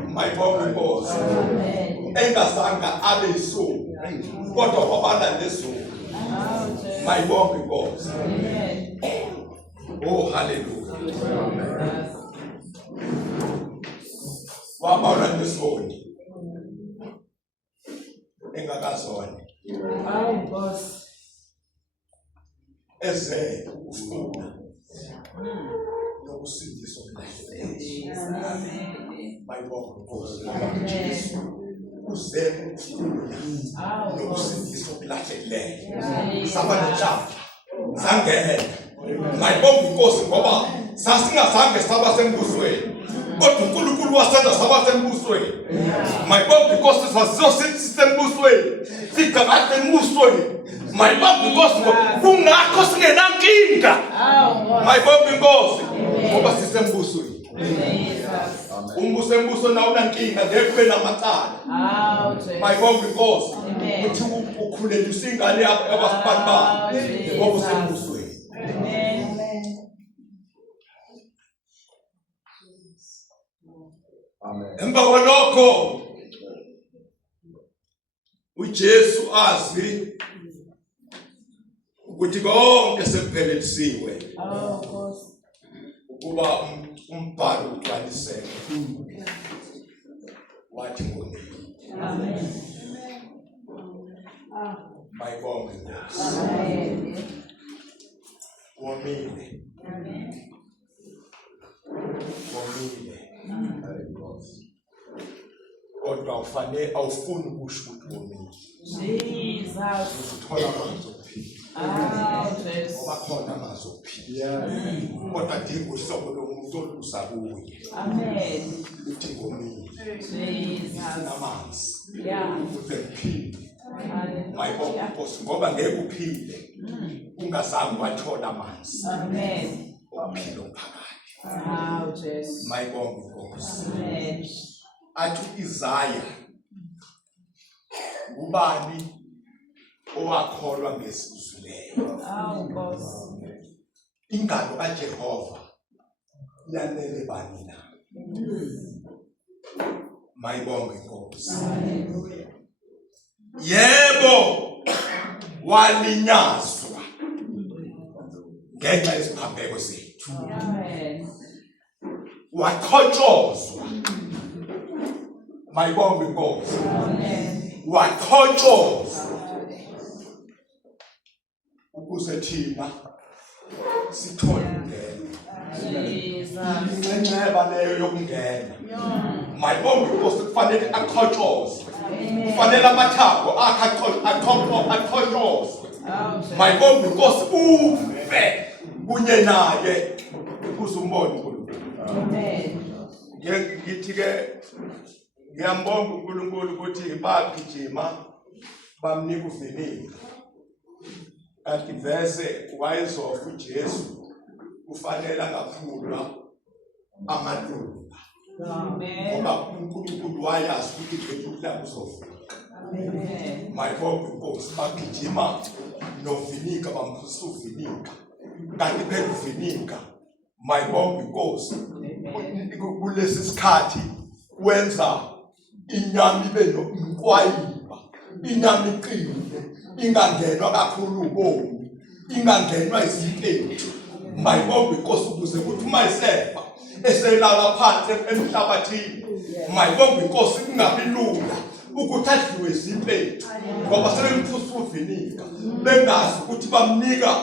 Mayibonga inkosi engasanga abe yisoni kodwa wabala nezoni. Mayibonga inkosi. Oh hallelujah. Wabalwa nezoni engakazona. Eze ufuna nokusindiswa mayibonga inkosi Jesu uze ufuna nokusindiswa kulahlekileyo sabanjalo sangena mayibonga inkosi ngoba sasingazange saba sembusweni kodwa uNkulunkulu wasenza saba sembusweni mayibonga inkosi sasisembusweni sigcakade embusweni mayibonga inkosi kungakho singenankinga mayibonga inkosi ngoba sisembusweni umbuso embuso nawo unankinga ngeke kube namacala mayibonga inkosi uthi ukhulela usingane abasibani ba ngoba usembusweni. Emva kwalokho uJesu azi ukuthi konke sekuphelelisiwe ukuba umbhalo ugcwaliseke wathi ngone. Amen. Mayibonga inkosi. Womile. Kodwa ufanele awufuni ukusho ukuthi womile. Jesus. Uthola amanzi okuphila. Jesus. Ngoba khona amanzi okuphila. Kodwa dinga uhlobo lomuntu olusa kuye. Amen. Uthi ngomile. Jesus. Amanzi. Yeah. Uphile. Mayibonga inkosi ngoba ngeke uphile ungazange wathola amanzi. Amen. Uphilo phakathi. Jesus. Mayibonga inkosi. Amen. Athi Isaya ubani owakholwa ngesizwe leyo. Nkosi. Ingalo kaJehova yanele bani na. Mayibonga inkosi. Haleluya. Yebo walinyazwa ngenxa yesiphambeko sethu. Amen. Wakhotshozwa. Mayibonga inkosi. Amen. Wakhotshozwa ukuze thina sithole ukungena. Jesus. Ingceba leyo yokungena. Mayibonga inkosi kufanele akhotshozwe. Kufanele amathambo akhotshozwe. Mayibonga inkosi ufe kunye naye ukuze umbone uNkulunkulu. Amen. Ngithi ke ngiyambonga uNkulunkulu ukuthi bagijima bamnika uvinika. Kanti vese wayezofa uJesu kufanele angaphulwa amaduna. Amen. Ngoba uNkulunkulu wayazi ukuthi ngeke uzofika. Amen. Mayibonga inkosi bagijima novinika bamphusisa uvinika. Kanti phela uvinika mayibonga inkosi kulesi sikhathi wenza inyama ibe nomqwayiba, inyama iqine, ingangenwa kakhulu ubomi, ingangenwa izimpethu. Mayibonga inkosi ukuze ukuthi uma isefa eselala phansi emhlabathini. Mayibonge inkosi kungabi lula ukuthi adliwe iziphethu ngoba sebemthusa uvinika bengazi ukuthi bamnika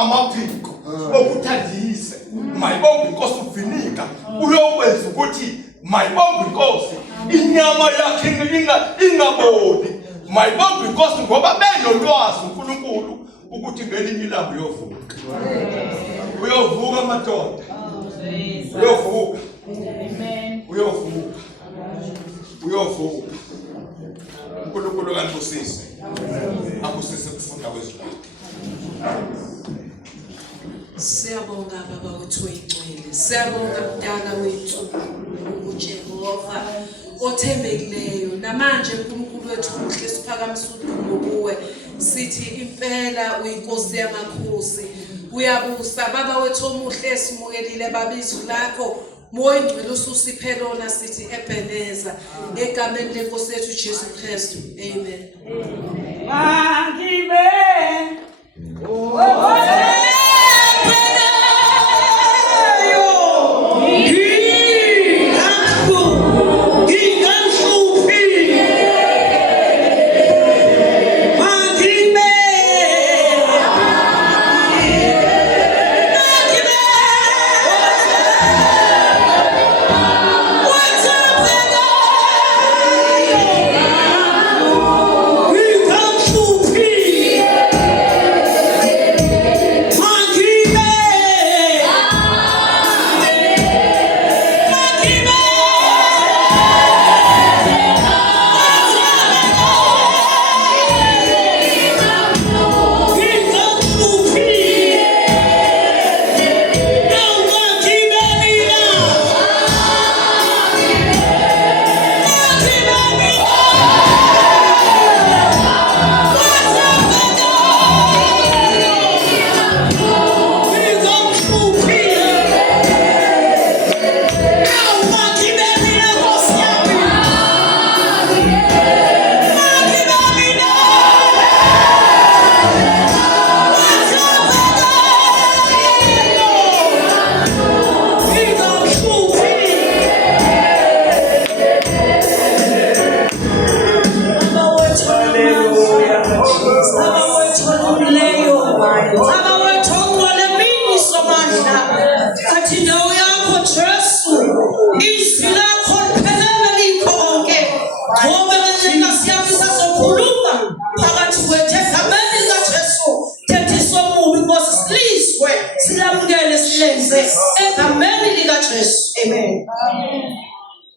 amaphiko okuthi adlise. Mayibonge inkosi uvinika uyokwenza ukuthi mayibonge inkosi inyama yakhe ingaboli. Mayibonge inkosi ngoba benolwazi uNkulunkulu ukuthi ngelinye ilanga uyovuka. Uyovuka madoda. Uyovuka. Amen. Uyovuka. Uyovuka. uNkulunkulu kantusise. Akusise kufunda kwezilwane. Siyabonga baba wethu oyingcwele. Siyabonga mdala wethu uJehova othembekileyo. Namanje uNkulunkulu wethu uhle siphakamisa udumo kuwe. Sithi impela uyinkosi yamakhosi. Uyabusa baba wethu omuhle simukelile babizo lakho. Moya ingcwele ususiphe lona sithi Ebeneza egameni lenkosi yethu Jesu Kristu. Amen. Mangibe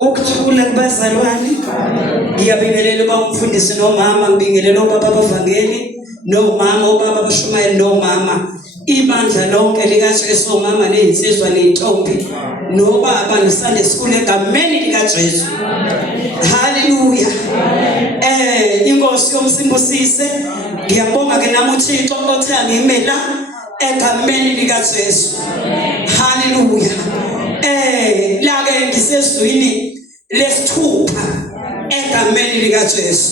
ukuthula kubazalwane. Ngiyabingelela uba umfundisi nomama, ngibingelela obaba abavangeli nomama, obaba abashumayeli nomama, ibandla lonke likaJesu, omama nezinsizwa nezintombi nobaba noSunday school egameni likaJesu. Haleluya. Inkosi yomsimbusise ngiyabonga ke nami uThixo othe angimela egameni likaJesu. Haleluya. La ke ngisezwini lesithupha egameni likaJesu.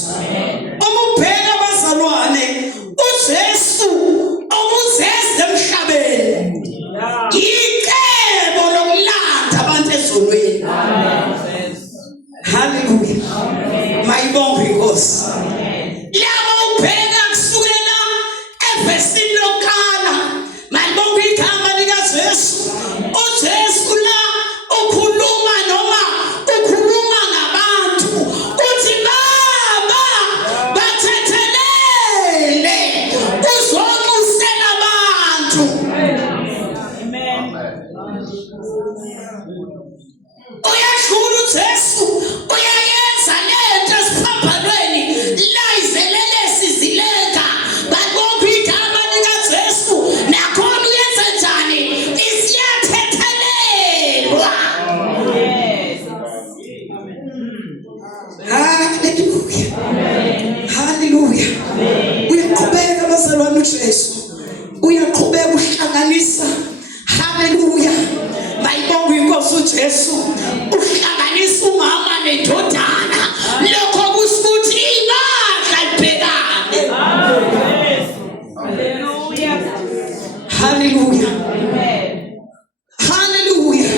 Umubheka abazalwane uJesu okuzeze emhlabeni. Icebo lokulanda abantu ezolweni. Haleluya. Mayibonge inkosi. Labo ubheka kusukela evesini lokala. Mayibonge igama likaJesu. uJesu la ukhuluma noma ukhuluma nabantu uthi baba bathethelele uzokusela abantu. Amen. Uyashukuru uJesu uyayenza lento esiphambanweni la izelelesi zilenga. Babonke igama likaJesu nakhona uyenza njani isiyathethelelwa. Haleluya. Haleluya. Uyaqhubeka abazalwane uJesu. Uyaqhubeka uhlanganisa. Haleluya. Mayibonge inkosi uJesu. Uhlanganisa umama nendodana. Lokho kusikuthi ibandla libhekane. Haleluya. Haleluya. Haleluya.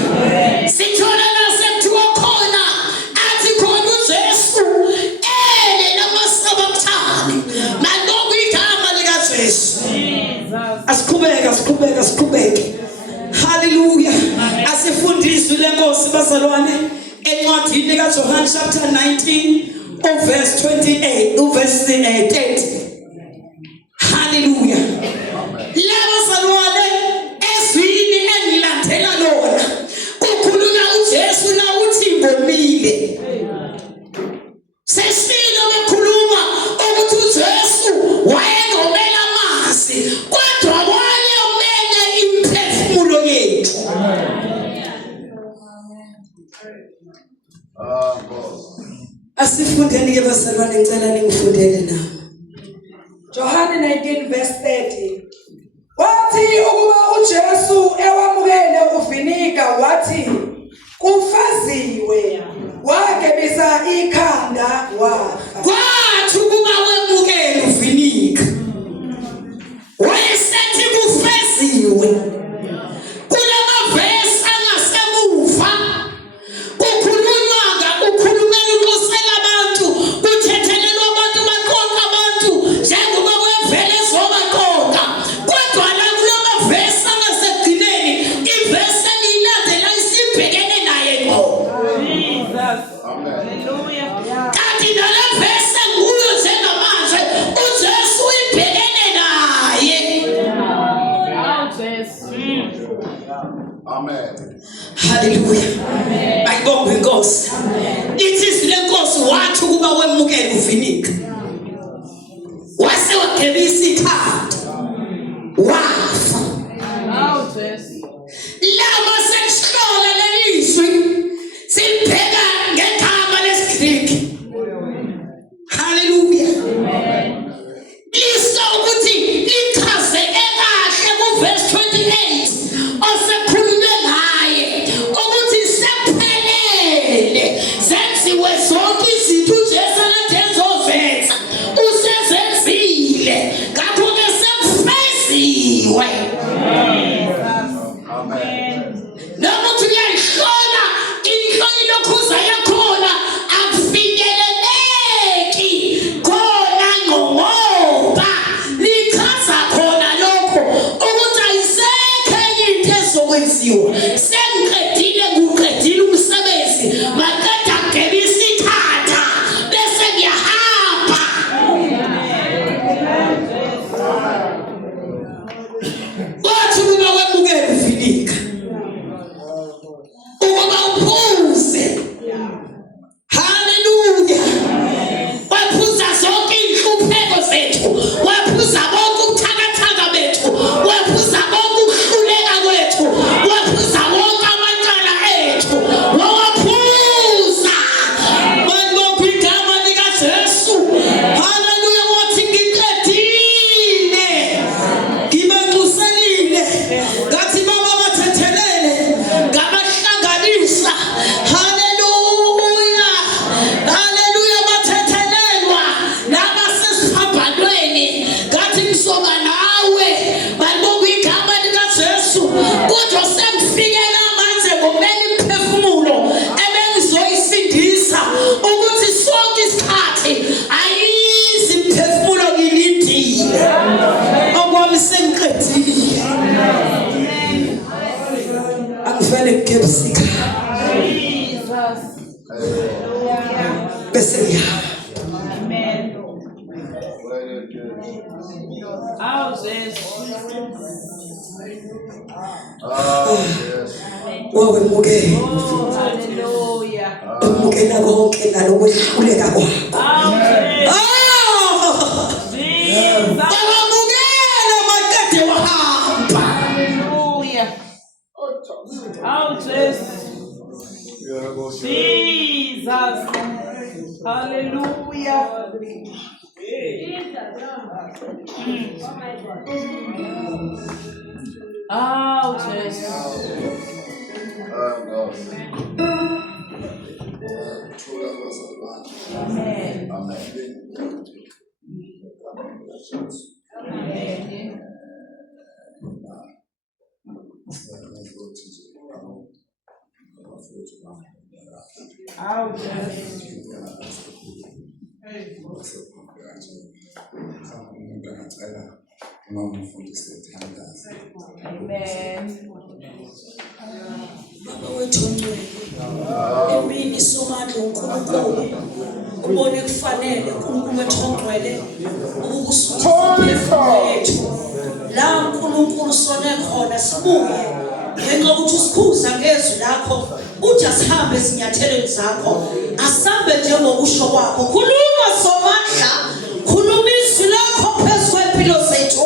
bazalwane encwadini kaJohane chapter 19 verse 28 verse 30. Hallelujah. Laba bazalwane ezwini engilandela lona kukhulunywa uJesu la uthi ngomile. Sesifike bekhuluma ukuthi uJesu wayengomela amanzi kodwa wayemele imphefumulo yethu. Asifundeni ke bazalwane ngicela ningifundele nami. Johane 19 verse 30. Wathi ukuba uJesu ewamukele uVinika wathi kufaziwe wagebisa ikhanda wafa. Kwathi ukuba wemukele uVinika wayesethi kufaziwe. Kulama verse angasemuva ukhulumela uNkosela abantu kuthethelelwa abantu baqoqa abantu njengoba kwevele zobaqoqa kodwa la kulama verse angasegcineni iverse elilandela isibhekene naye ngo Jesus. Hallelujah. kanti nale verse nguyo njengamanje uJesu ibhekene naye. Amen. Hallelujah. Ayibonge inkosi. Ithi silenkosi wathi ukuba wemukele uVinika wase wagebisa ikhanda wafa. Lama sekuhlola lelizwi sibheka ngegama lesiGriki. Hallelujah. Lisa ukuthi lichazeke kahle kuverse 28 osekhulunywe ngaye ukuthi sephelele zenziwe zonke izinto uJesu akade ezozenza usezenzile ngakho ke sekufeziwe. Noma uthi uyayihlola inhloyi lokhuza yakhona akufikeleleki khona ngoba lichaza khona lokho ukuthi ayisekho enye into ezokwenziwa sengiqedile nguqedile umsebenzi maqeda ngebisa ikhanda bese ngiyahamba. Wathi ukuba wemukele uVinika ukuba uphuze. Hallelujah. Waphuza zonke inhlupheko zethu, waphuza bonke ubuthakathaka bethu, waphuza bonke ukuhluleka kwethu, waphuza wonke amacala ethu, wawaphuza. Balibonke igama likaJesu. Hallelujah. Wathi ngiqedile ngibanxuselile ngathi baba bathethelele ngabahlanganisa. Hallelujah. Hallelujah. Bathethelelwa nabasesiphambanweni ngathi ngisoba nawe. Balibonke igama likaJesu. Kodwa sengifikela manje ngomela imphefumulo ebengizoyisindisa ukuthi sonke isikhathi ayizi imphefumulo ngilindile okwami sengiqedile. Angifane ngigebisa ikhanda bese ngiyahamba. Wawemukele umukela konke nalokwehluleka kwakho. Wamukela maqede wahamba. Jesus. Hallelujah. Amen. Amen. Baba wethu ongcwele uNkulunkulu ubone kufanele uNkulunkulu ethongcwele ukukusutha wethu la uNkulunkulu sone khona sibuye ngenxa ukuthi usikhuza ngezwi lakho uthi asihambe esinyathelweni zakho asambe njengokusho kwakho khuluma somandla khuluma izwi lakho phezu kwempilo zethu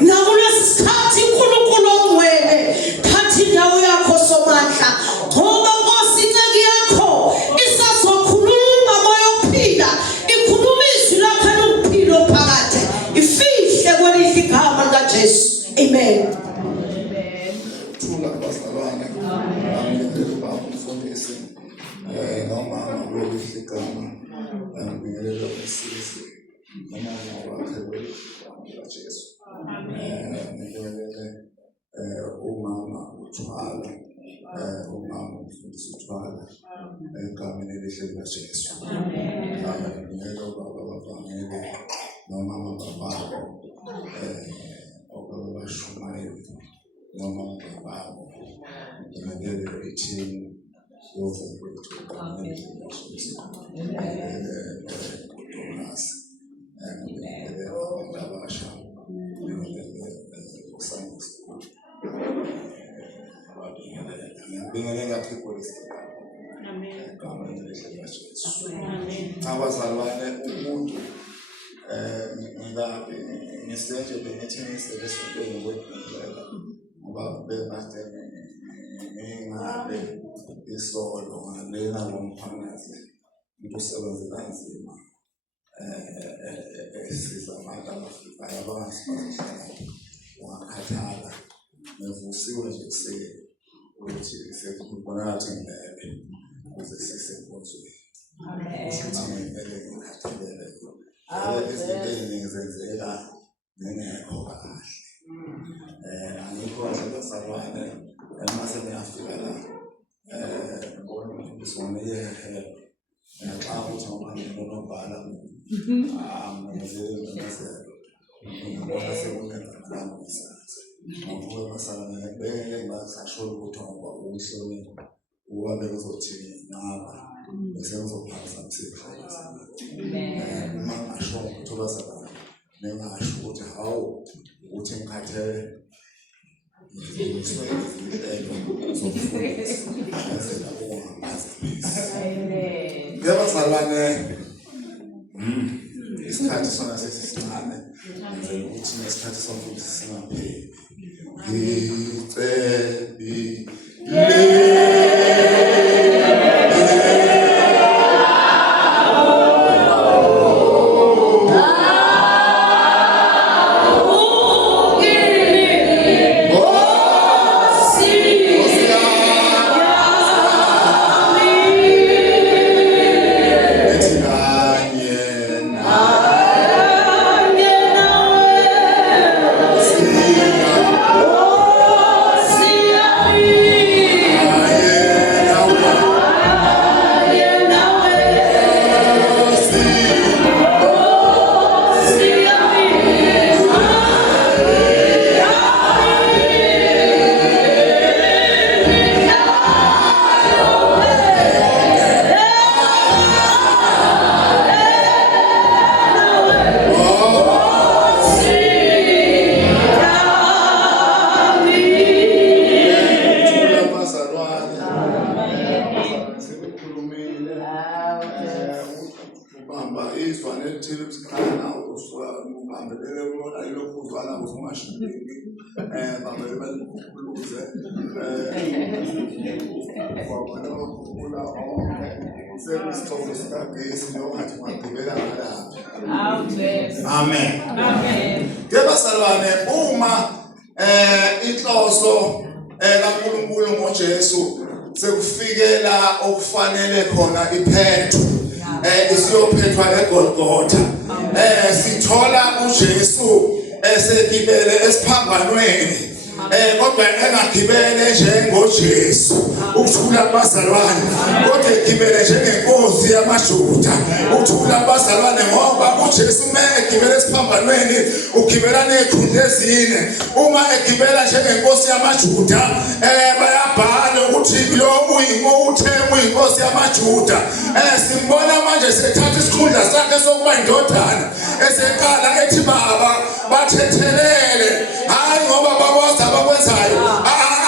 nakulesi sikhathi uNkulunkulu ongcwele thatha indawo yakho somandla ngoba Nkosi inceki yakho isazokhuluma moya ophila ikhuluma izwi lakho lokuphila phakade ifihle kwelihle igama likaJesu amen. Thula bazalwane ngicela baba umfundisi noma ngolihle igama ngibingelela usizi noma wakhe weJesu ngibingelele umama uthwala umama umfundisi uthwala egameni elihle likaJesu ngibingelela baba bavangele noma baba obabashumayeli noma baba ngibingelela ithini yokuthi ugameni likaJesu Thomas abasha ngibingelela people abazalwane umuntu ngabe ngisenje benithi ngisebenza ngokuqhubeka ngoba bebade ngabe isolo ngalena lomphakathi ukusebenza kanzima esiza abantu abafikayo abangasifazana ungakhathala nevusiwe nje ukuthi sekubonakala ukuthi ngibele ukuze sisekhonzweni ukuthi ngibele ngikhathalele izinto eziningi zenzeka ngingekho kahle angikho kahle bazalwane mase ngiyafika la ngibona umfundisi wami yehe xa ukuthi ngibhala ngenzele ngibona sekungenza nami ngisazi ngoba basana ngibeke ngasasho ukuthi ngoba uhlelo uwabe uzothini ngaba bese uzophasa umsebenzi uma ngasho ukuthi basana nengasho ukuthi hawu uthi ngikhathele ngiyabazalwane isikhathi sona sesisincane ngenzela ukuthi nesikhathi somfundi singapheli Amen. Amen. Ngebasalwane uma inhloso kaNkulunkulu ngoJesu sekufikela okufanele khona iphethwe isiyophethwa eGolgotha sithola uJesu esekibele esiphambanweni kodwa engagibele njengoJesu ukuthula abazalwane kodwa egibele njengenkosi yamaJuda ukuthula abazalwane ngoba uJesu egibela esiphambanweni ugibela nezikhundla ezine uma egibela njengenkosi yamaJuda bayabhala ukuthi lo uthembu inkosi yamaJuda simbona manje sethatha isikhundla sakhe sokuba indodana eseqala ethi baba bathethelele hayi ngoba baboza abakwenzayo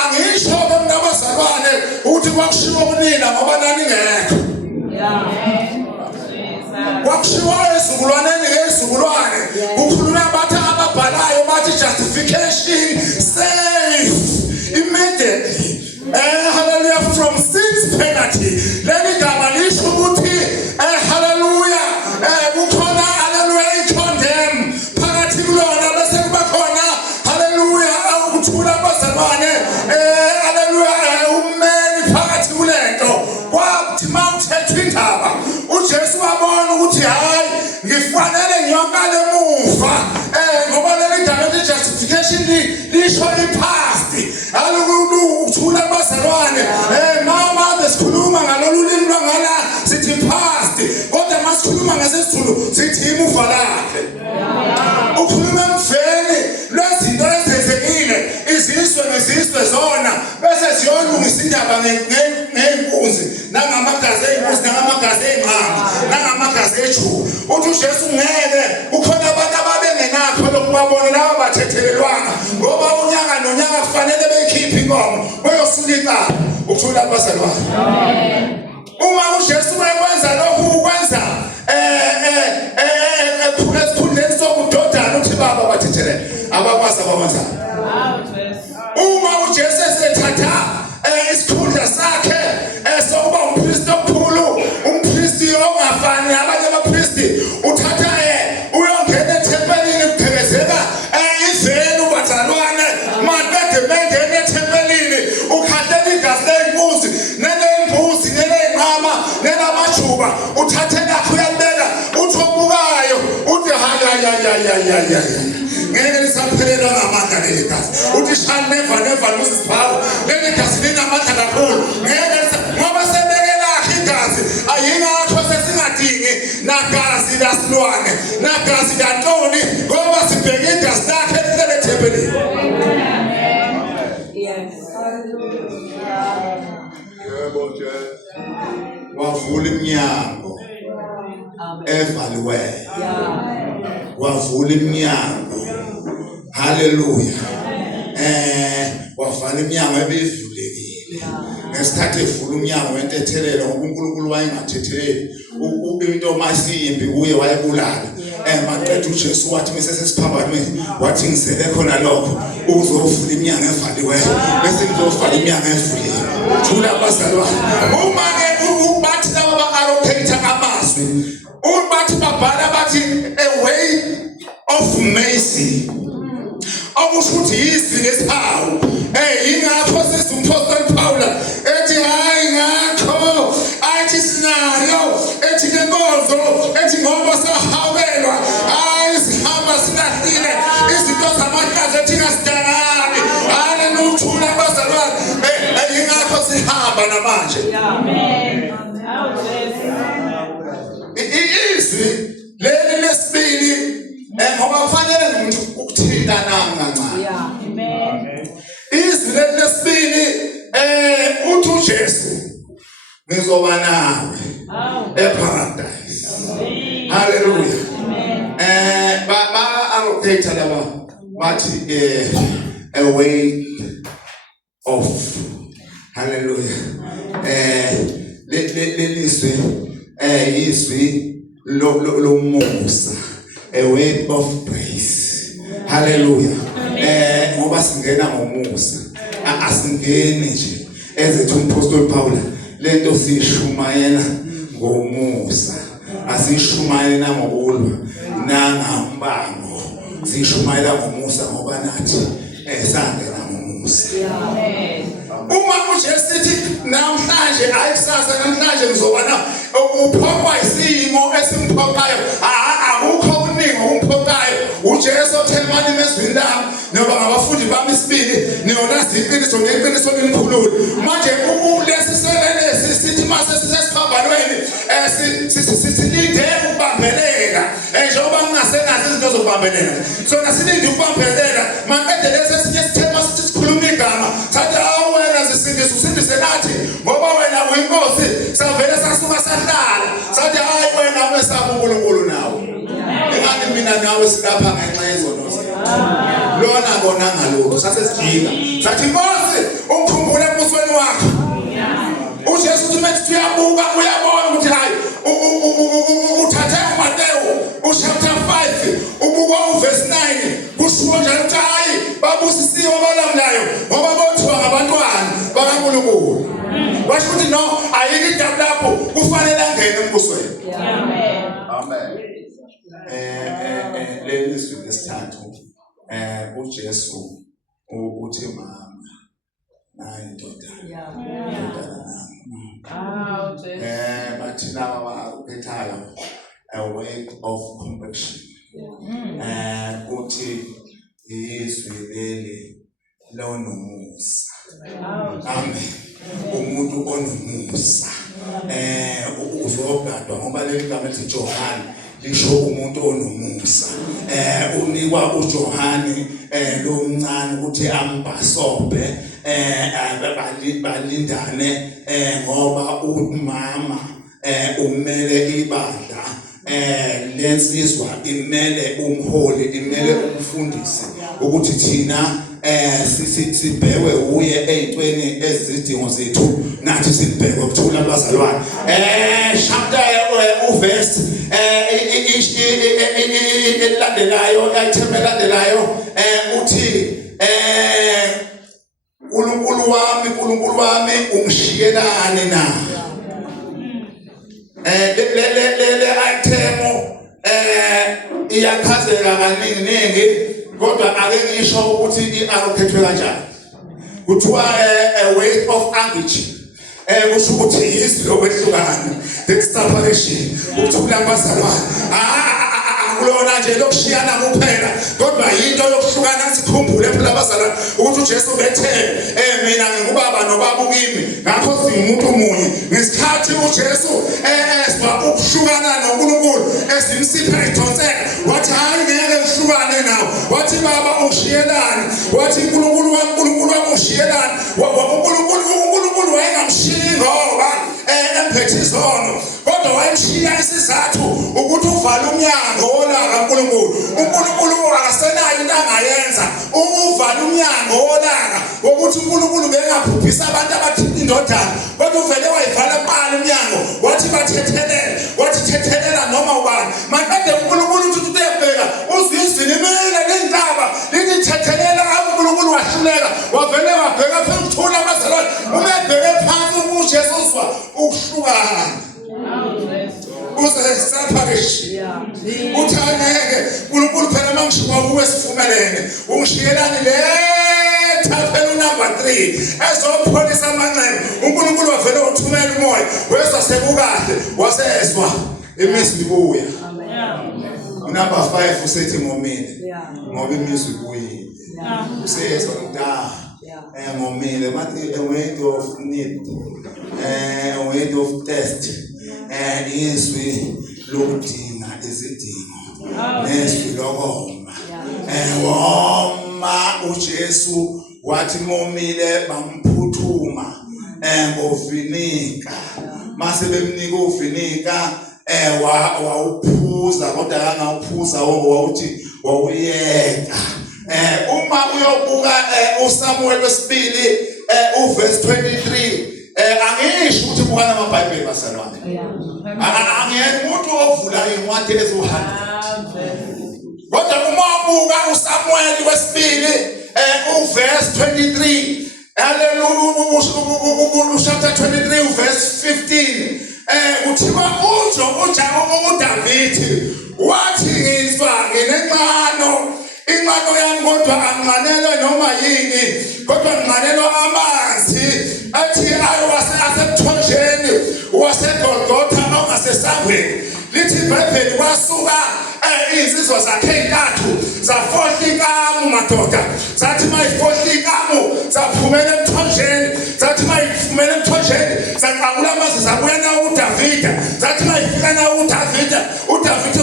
angisho bomnabazalwane ukuthi kwakushiwo kunina ngoba nani ngekho kwakushiwo ezizukulwaneni ngezizukulwane kukhulunywa bathi ababhalayo bathi justification safe immediately hallelujah from sins penalty leli gama lisho ukuthi hallelujah kukhona hallelujah i-condemn phakathi kulona bese kuba khona hallelujah ukuthula abazalwane hallelujah umeli phakathi kulento kwathi mawuthethwa indaba uJesu wabona ukuthi hayi ngifanele ngiyokale emuva ngoba leli gama lithi justification lisho i-past ukuthula abazalwane mama besikhuluma ngalolu limi lwangala sithi past kodwa masikhuluma ngesizulu sithi imuva lakhe ukhuluma emveni lwezinto ezenzekile izizwe nezizwe zona bese ziyolungisa indaba ngeenkunzi nangamagazi ey'nkunzi nangamagazi ey'ngqanga nangamagazi ejuba uthi uJesu ngeke ukhona abantu ababengenakho lokubabona laba bathethelelwanga ngoba unyaka nonyaka kufanele beyikhiphe inkomo beyosuka icala ukuthula abazalwane uma uJesu ekwenza lokhu ukwenza esikhundleni sobudodana uthi baba bathethelele abakwazi abakwenzayo uma uJesu esethatha isikhundla sakhe sokuba umpristi omkhulu umpristi ongafani abanye abapristi uthatha uyongena ethempelini kuphekezeka ivelu bazalwane maqede bengena ethempelini ukhahlela igazi ley'nkunzi neley'mbuzi neley'nqama nelamajuba uthathe lakho uyalibeka uthi obukayo uthi hayayayayayaya ngeke lisaphelelwa ngamandla leli gazi uthi shall never lose its power leli gazi linamandla kakhulu ngeke ngoba sebekelakho igazi ayingakho sesingadingi nagazi lasilwane nagazi lantoni ngoba sibheke igazi lakhe elisele ethempelini wavula iminyango evaliweyo wavula iminyango haleluya wavala iminyango ebivulekile ngesikhathi evula umnyango wentethelelo ngoba uNkulunkulu wayengathetheleli into masiyimbi kuye wayebulala maqeda uJesu wathi mesesesiphambanweni wathi ngizele khona lokho uzovula iminyango evaliweyo bese ngizovala iminyango evuliwe thula abazalwane uma ke bathi laba ba-allocate amazwi bathi babhala bathi a way of mercy okusho ukuthi yizwi nesihawu ingakho sesimpostoli Pawula ethi hayi ngakho athi sinayo ethi ngenkonzo ethi ngoba sahawelwa hayi sihamba sinahlile izinto zamakazi ethi ngasidangani hale nokuthula abazalwane ingakho sihamba namanje amen izwi leli lesibili ngoba kufanele ukuthinta nami kancane amen izwi leli lesibili uthi uJesu ngizoba nawe eparadise haleluya ba-allocate laba bathi a way of haleluya leliswe izwi lomusa a way of praise haleluya ngoba singena ngomusa asingeni nje ezethu umpostoli Pawula lento sishumayela ngomusa asishumayela ngokulwa nangambango sishumayela ngomusa ngoba nathi sangena ngomusa amen uma uJesu ethi namhlanje ayikusasa namhlanje ngizobana uphokwa isimo esimphokayo akukho kuningi okumphokayo uJesu othemani emezwini lami noba ngabafundi bami isibili niyonazi iqiniso ngeqiniso elikhulu manje lesi selele sithi mase sisesiphambanweni silinde ukubambelela njengoba ukubambelela. So nasilinde ukubambelela maqede lesi esinye isithema sithi sikhuluma igama sathi hawu wena zisindise usindise nathi ngoba wena uyinkosi savele sasuka sahlala sathi hayi wena umesaba uNkulunkulu nawe. Ingani mina nawe silapha ngenxa yezono zethu. Lona kona ngalokho sasesijika sathi Nkosi ukukhumbule embusweni wakho. uJesu uthi manje uyabuka uyabona ukuthi hayi uthathe uMateyu chapter 5 ubuka uverse 9 kusho njalo ukuthi hayi babusisiwe abalamlayo ngoba bothiwa ngabantwana bakaNkulunkulu. Washo ukuthi no ayike idabu lapho kufanele angene embusweni. Amen. Lelizwi lesithathu uJesu uthi mama nayi ndoda bathina abaphethayo a way of conviction uthi izwi leli lonomusa. Amen. Umuntu onomusa uzogadwa ngoba leli gama lithi Johani lisho umuntu onomusa. Unikwa uJohani lo mncane ukuthi ambhasobe balindane ngoba umama umele ibandla lensizwa imele umholi imele umfundisi ukuthi thina sibhekwe uye ezintweni ezidingo zethu nathi sibhekwe ukuthula abazalwane. Chapter uverse elandelayo item elandelayo uthi uNkulunkulu wami ungishiyelane na. Le item iyakhazeka kaningi kodwa ake ngisho ukuthi i-allocate kanjani. Kuthiwa a way of anguish. Kusho ukuthi izwi lokwehlukana, the separation, ukuthula abazalwane. Kulona nje lokushiyana kuphela kodwa into yokuhlukana sikhumbule phela abazalwane ukuthi uJesu bethe mina ngingubaba nobaba ukimi ngakho singumuntu munye. Ngesikhathi uJesu eswa ukuhlukana noNkulunkulu esimsipha idonseka wathi hayi ngeke uhlukane nawo. Wathi baba ungishiyelane. Wathi uNkulunkulu wami ungishiyelane. uNkulunkulu wayengamshiyi ngoba emphethe izono kodwa wayemshiya isizathu ukuthi uvale umnyango wolaka uNkulunkulu. uNkulunkulu akasenayo into angayenza uvale umnyango wolaka ukuthi uNkulunkulu bengabhubhisa abantu abathini indodana kodwa uvele wayivala phala umnyango wathi bathethelela noma ubani. Maqede uNkulunkulu uthi uyabheka uzizwi limela lendaba lithi thethelela uNkulunkulu wahluleka wavele wabheka phela ukuthula abazalwane umebheke phansi uJesu uzwa ukuhlukana. Separation. Uthangeke uNkulunkulu phela mangishiwa kuwe sivumelene ungishiyelane letha phela number 3 ezopholisa amanxeba. uNkulunkulu wavele uthumela umoya weza sekukahle wasezwa imizwi ibuya. Number 5 usethi ngomile ngoba imizwi ibuyile. Usezwa kudala ngomile mathi a way of need a way of test izwi lokudinga izidingo nezwi lokoma. Woma uJesu wathi momile bamphuthuma ngovinika mase bemnika uvinika wawuphuza kodwa angawuphuza wawuthi wawuyeka. Uma uyobuka uSamuel wesibili uverse 23 angisho ukuthi buka namaBhayibheli bazalwane. Angiyeni umuntu ovula incwadi ezo100. Kodwa uma ubuka uSamuel wesibili uverse 23 hallelujah chapter 23 uverse 15 kuthiwa uDavidi wathi ngizwa nginenqano inqano yami kodwa anqanelwe noma yini kodwa nqanelwe amanzi athi asebuthonjeni waseGolgotha ongasesangweni. Lithi iBhayibheli kwasuka izizwe zakhe ezintathu zafohla inkamu madoda zathi mayifohla inkamu zaphumela emthonjeni zathi mayifumela emthonjeni zaqabula amazi zabuya nawo uDavida zathi mayifika nawo uDavida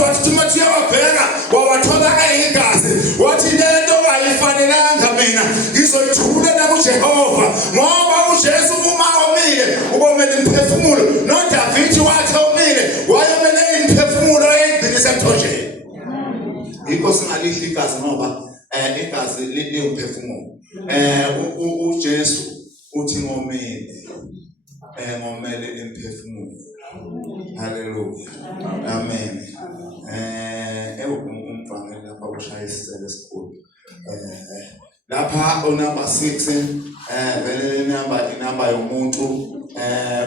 wathi uMathiya wabheka wawathola ushaya igazi wathi lento ayifanelanga mina ngizoyithula kuJehova ngoba uJesu uma omile ubomela imphefumulo noDavidi wathi omile wayomela imphefumulo eyigcinisa emthonjeni. Yikho singalihli igazi ngoba igazi liwumphefumulo. uJesu uthi ngomele imphefumulo. Hallelujah. Amen. Umfana lapha ushaya isicelo esikhulu. Lapha unumber 6 vele inamba yomuntu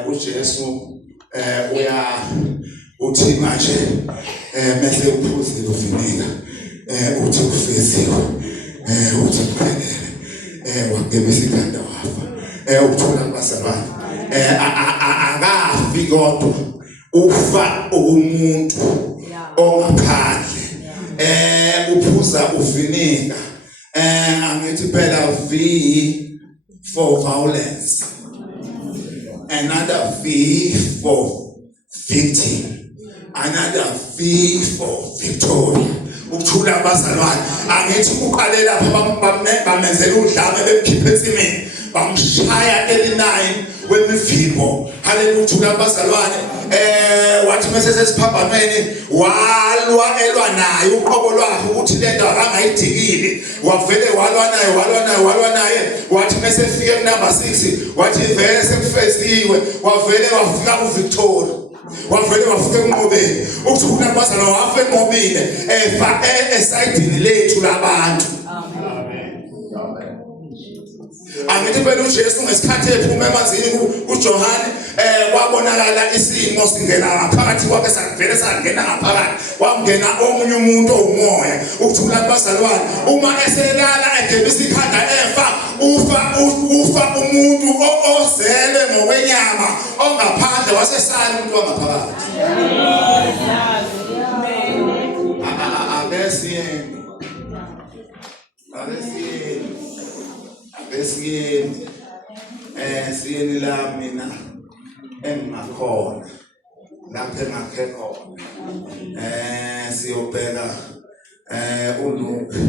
uJesu uthi manje mase uphuzile uvinika uthi kufeziwe uthi kuphelele wagebisa ikhanda wafa ukuthola kubasabani akafi kodwa ufa umuntu ongaphandle uphuza uvinika angithi phela V for violence, another V for victim, another V for victory. Ukuthula abazalwane angithi uqale lapha bamenzela udlame bekhipha ensimini bamshaya 39 wemivimo. Haleluya. Ukuthula abazalwane wathi mase sesiphambanweni walwa elwa naye uqobo lwakhe ukuthi lento akangayidikili wavele walwa naye wathi mase efike kunumber 6 wathi vele sekufesiwe wavele wafika kuVictoria wavele wafike kunqobeni ukuthi kunabazalwane wafe enqobile esayidini lethu labantu. Angithi phela uJesu ngesikhathi ephuma emanzini kuJohane kwabonakala isimo singena ngaphakathi kwakhe savele sangena ngaphakathi wangena omunye umuntu owumoya. Ukuthula abazalwane uma eselala egebisa ikhanda efa ufa umuntu ozelwe ngokwenyama ongaphandle wasesala umuntu wangaphakathi. Siyeni la mina engakhona lapho engakhe khona siyobheka uLuke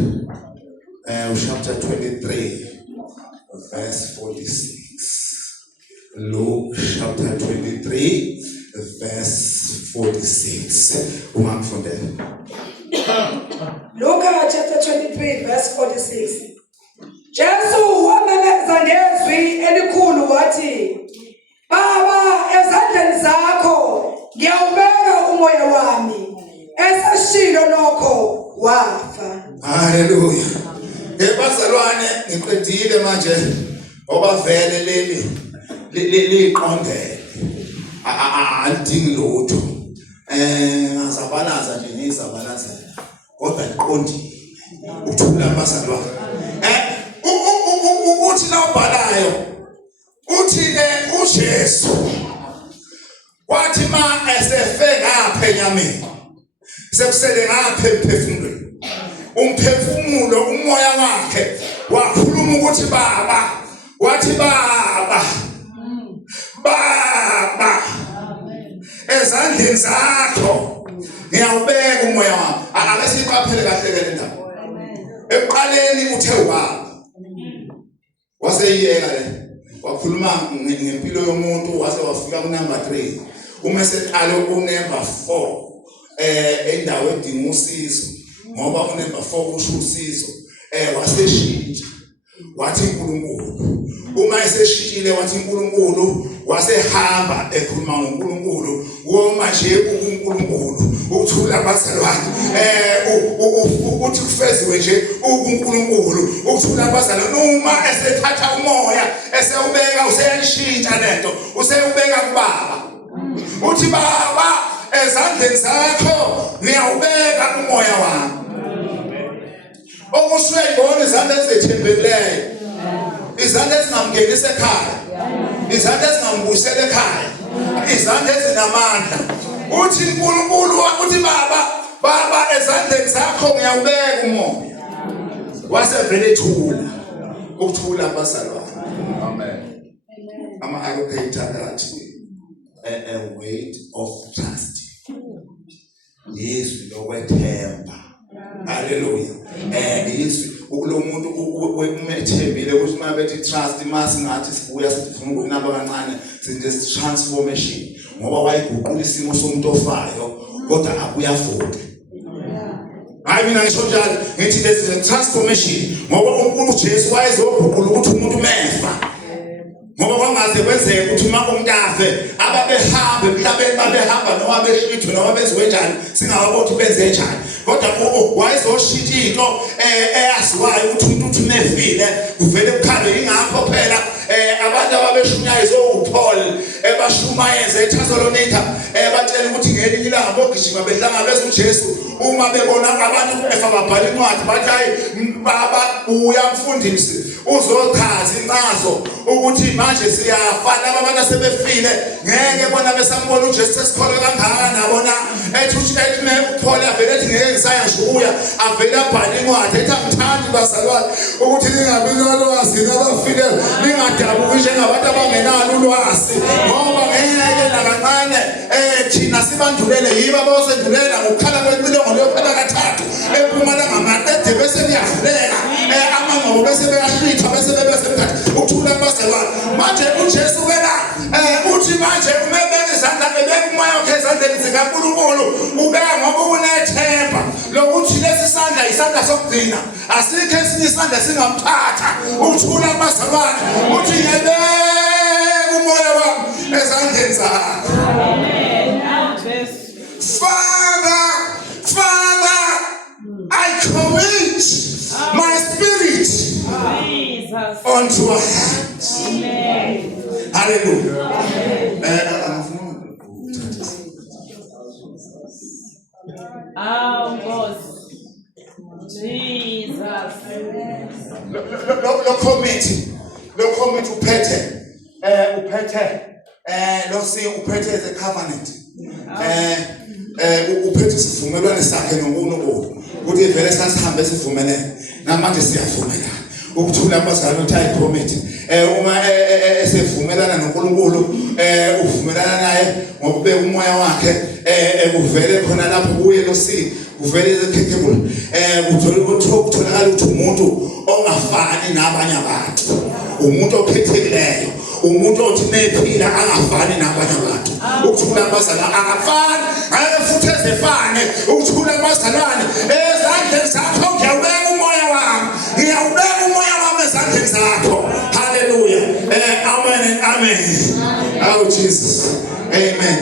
chapter 23 verse 46. Luke chapter 23 verse 46. Ungakufundela. Luke chapter 23 verse 46. Jesu wamemeza ngezwi elikhulu wathi, Baba, ezandleni zakho ngiyawubeka umoya wami. Eseshilo lokho wafa. Hallelujah. Bazalwane ngiqedile manje ngoba vele leli liqondele alidingi lutho. Ngazabalaza nje ngizabalazela kodwa liqondile. Uthula bazalwane. Uthi la ubhalayo uthi uJesu wathi ma esefe ngapha enyameni sekusele ngapha emphefumulweni umphefumulo umoya wakhe wakhuluma ukuthi baba wathi baba ezandleni zakho ngiyawubeka umoya wami. Ake siqaphele kahle ke le ndaba. Eqaleni uthe ubaba waseyiyeka le wakhuluma ngempilo yomuntu wase wafika kunumber 3 uma seqala kunumber 4 endawo edinga usizo ngoba unumber 4 usho usizo waseshintsha wathi uNkulunkulu uma eseshintshile wathi uNkulunkulu wasehamba ekhuluma ngoNkulunkulu woma nje uNkulunkulu. Ukuthula abazalwane ukuthi kufeziwe nje uNkulunkulu. Ukuthula abazalwane uma esethatha umoya esewubeka useyishintsha lento useyubeka kuBaba uthi Baba ezandleni zakho ngiyawubeka umoya wami. Okusho uyayibona izandla ezethembekileyo, izandla ezingamngenisa ekhaya, izandla ezingambuyisela ekhaya, izandla ezinamandla. Uthi uNkulunkulu uthi Baba ezandleni zakho ngiyawubeka umoya. Wasevele ethula. Ukuthula abazalwane. Amen. Ama-allocator athi a weight of trust. Yezwi lokwethemba Hallelujah. Yizwi ukulo muntu umethembile ukuthi mabethi trust masingathi sibuya sifuna ukunaba kancane sithi transformation ngoba wayiguqula isimo somuntu ofayo kodwa akuyavuka. Hayi mina ngisho njalo ngithi this is a transformation ngoba uNkulunkulu Jesu wayezoguqula ukuthi umuntu mefa ngoba kwangaze kwenzeke ukuthi uma umuntu afe ababehamba emhlabeni babehamba noma beshithwe noma bezwe njani singawabona benze njani kodwa wayezoshintsha into eyaziwayo ukuthi umuntu unefile kuvele kukhale ingakho phela abantu ababeshunyayizo uPaul ebashumayeze eThesalonika batshela ukuthi ngelinye ilanga bogijima behlangabeza uJesu uma bebona abantu befa babhala incwadi bathi hayi baba uya mfundisi uzochaza incazo ukuthi manje siyafa laba abantu asebefile ngeke bona besambona uJesu sesikholwe kangaka nabona ethi uPaul avele ethi ngeke ngisaya ngishuya avele abhala incwadi ethi angithandi bazalwane ukuthi ningabi nolwazi nabafile ningadabuki njengabantu abangenalo ulwazi ngoba ngeke nakancane thina sibandulele yiba basendulela ngokukhala kwempilo ngolophala kathathu ePhumalanga maqede bese kuyavuleka amangqobo bese beyahlitha bese bebesemkhathi ukuthula bazalwane manje uJesu wena uthi manje umebeka izandla bebeka umoya wakhe ezandleni zikaNkulunkulu ubeka ngoba unethemba lokuthi lesi sandla isandla sokugcina asikho esinye isandla singamthatha ukuthula bazalwane uthi ngeke umoya wami ezandleni zakho. Father, I commit my spirit onto your hands. Hallelujah. Jesus. Lo commit uphethe lo si uphethe the covenant. Uphethe isivumelwano sakhe noNkulunkulu ukuthi vele sasihambe sivumelene namanje siyavumelana ukuthula abazalwane uthi I commit uma esevumelana noNkulunkulu uvumelana naye ngokubeka umoya wakhe kuvele khona lapho kuye lo si kuvele ezekhethekule kutholakala ukuthi umuntu ongafani nabanye abantu umuntu okhethekileyo umuntu othi nephila angafani nabanye abantu ukuthula abazalwane akafani ngeke futhi ezefane ukuthula abazalwane ezandleni zakho ngiyawubeka umoya wami ezandleni zakho. Hallelujah. Amen and amen. Oh Jesus. Amen.